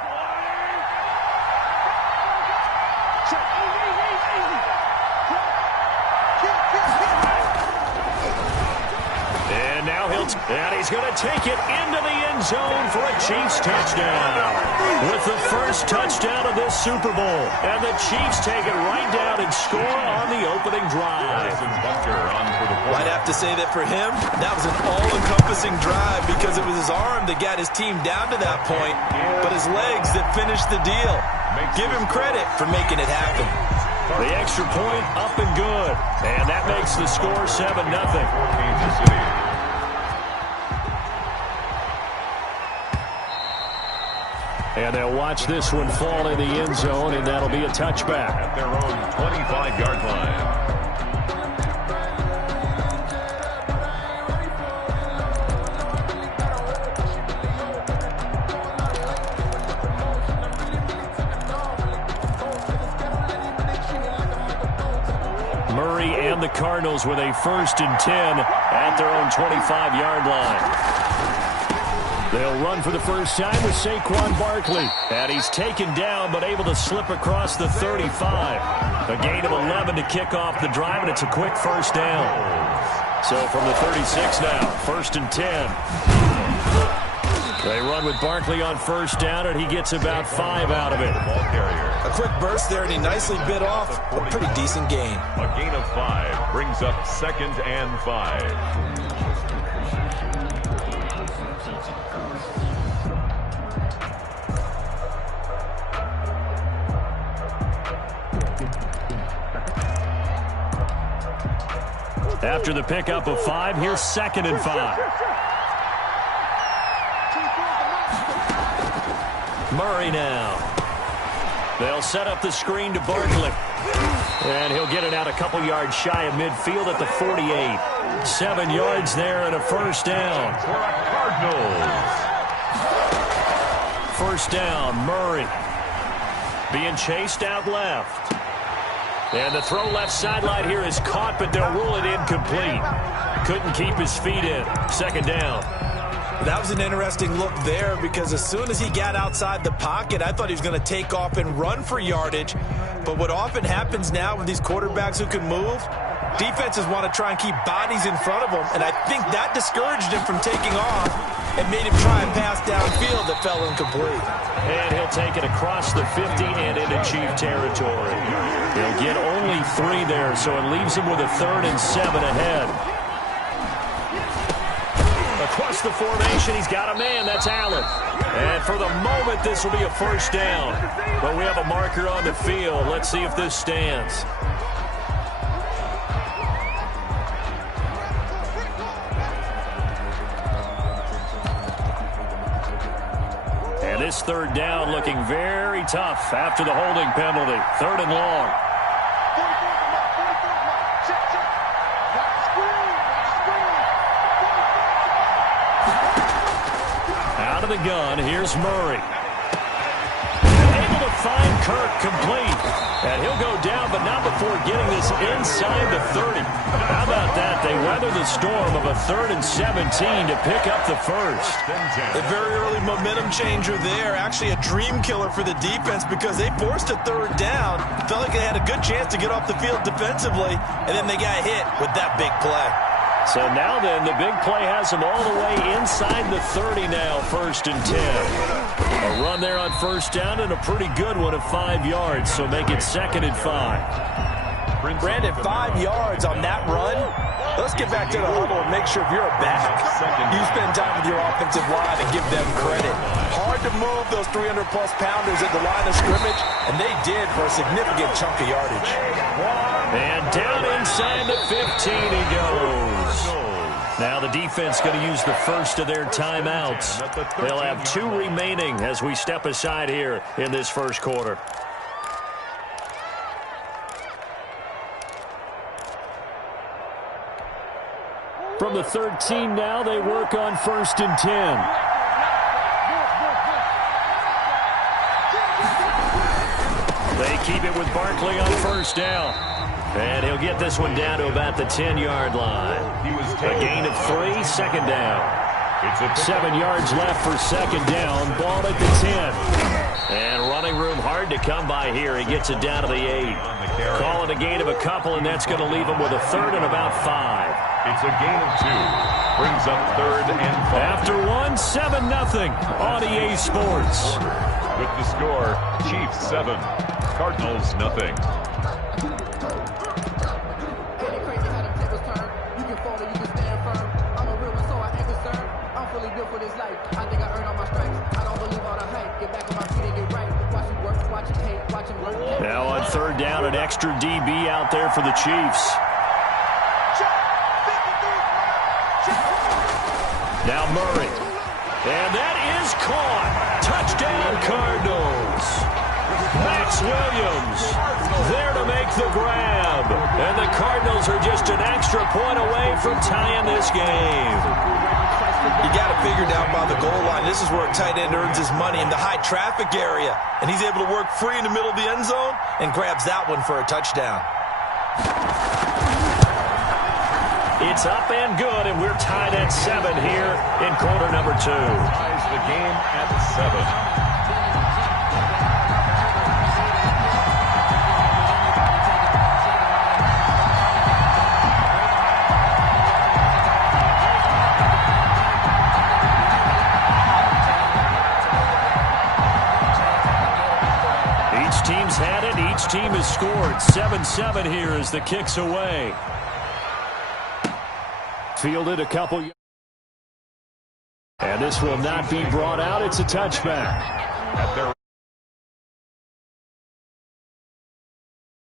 And he's going to take it into the end zone for a Chiefs touchdown. With the first touchdown of this Super Bowl. And the Chiefs take it right down and score on the opening drive. I'd have to say that for him, that was an all-encompassing drive because it was his arm that got his team down to that point, but his legs that finished the deal. Give him credit for making it happen. The extra point up and good. And that makes the score 7-0. And they'll watch this one fall in the end zone, and that'll be a touchback. At their own 25-yard line. Murray and the Cardinals with a 1st and 10 at their own 25-yard line. They'll run for the first time with Saquon Barkley. And he's taken down but able to slip across the 35. A gain of 11 to kick off the drive, and it's a quick first down. So from the 36 now, 1st and 10. They run with Barkley on first down, and he gets about 5 out of it. A quick burst there, and he nicely bit off a pretty decent gain. A gain of 5 brings up 2nd and 5. After the pickup of 5, here's 2nd and 5. Murray now. They'll set up the screen to Barkley. And he'll get it out a couple yards shy of midfield at the 48. 7 yards there and a first down. For the Cardinals. First down, Murray. Being chased out left. And the throw left sideline here is caught, but they'll rule it incomplete. Couldn't keep his feet in. 2nd down. That was an interesting look there because as soon as he got outside the pocket, I thought he was going to take off and run for yardage. But what often happens now with these quarterbacks who can move, defenses want to try and keep bodies in front of them, and I think that discouraged him from taking off and made him try and pass downfield that fell incomplete. And he'll take it across the 50 and into Chief territory. He'll get only 3 there, so it leaves him with a 3rd and 7 ahead. Across the formation, he's got a man. That's Allen. And for the moment, this will be a first down. But we have a marker on the field. Let's see if this stands. And this 3rd down looking very tough after the holding penalty. 3rd and long. Out of the gun, here's Murray. Able to find Kirk complete. And he'll go down, but not before before getting this inside the 30. How about that? They weather the storm of a 3rd and 17 to pick up the first. A very early momentum changer there. Actually a dream killer for the defense because they forced a 3rd down. Felt like they had a good chance to get off the field defensively, and then they got hit with that big play. So now then, the big play has them all the way inside the 30 now, 1st and 10. A run there on 1st down and a pretty good one of 5 yards, so make it 2nd and 5. Brandon, 5 yards on that run. Let's get back to the huddle and make sure if you're a back, you spend time with your offensive line and give them credit. Hard to move those 300-plus pounders at the line of scrimmage, and they did for a significant chunk of yardage. And down inside the 15 he goes. Now the defense going to use the first of their timeouts. They'll have 2 remaining as we step aside here in this first quarter. From the 13 now, they work on 1st and 10. They keep it with Barkley on 1st down. And he'll get this one down to about the 10-yard line. A gain of 3, 2nd down. 7 yards left for 2nd down. Ball at the 10. And running room hard to come by here. He gets it down to the 8. Call it a gain of a couple, and that's going to leave him with a 3rd and about 5. It's a gain of 2. Brings up 3rd and 5. After 1, 7-0 on EA Sports. With the score, Chiefs 7, Cardinals 0. Now on 3rd down, an extra DB out there for the Chiefs. Now Murray. And that is caught. Touchdown, Cardinals. Max Williams there to make the grab. And the Cardinals are just an extra point away from tying this game. You got it figured out by the goal line. This is where a tight end earns his money, in the high traffic area. And he's able to work free in the middle of the end zone and grabs that one for a touchdown. It's up and good, and we're tied at 7 here in quarter number 2. Ties the game at 7. Team's had it. Each team has scored. 7-7 here as the kick's away. Fielded a couple. And this will not be brought out. It's a touchback.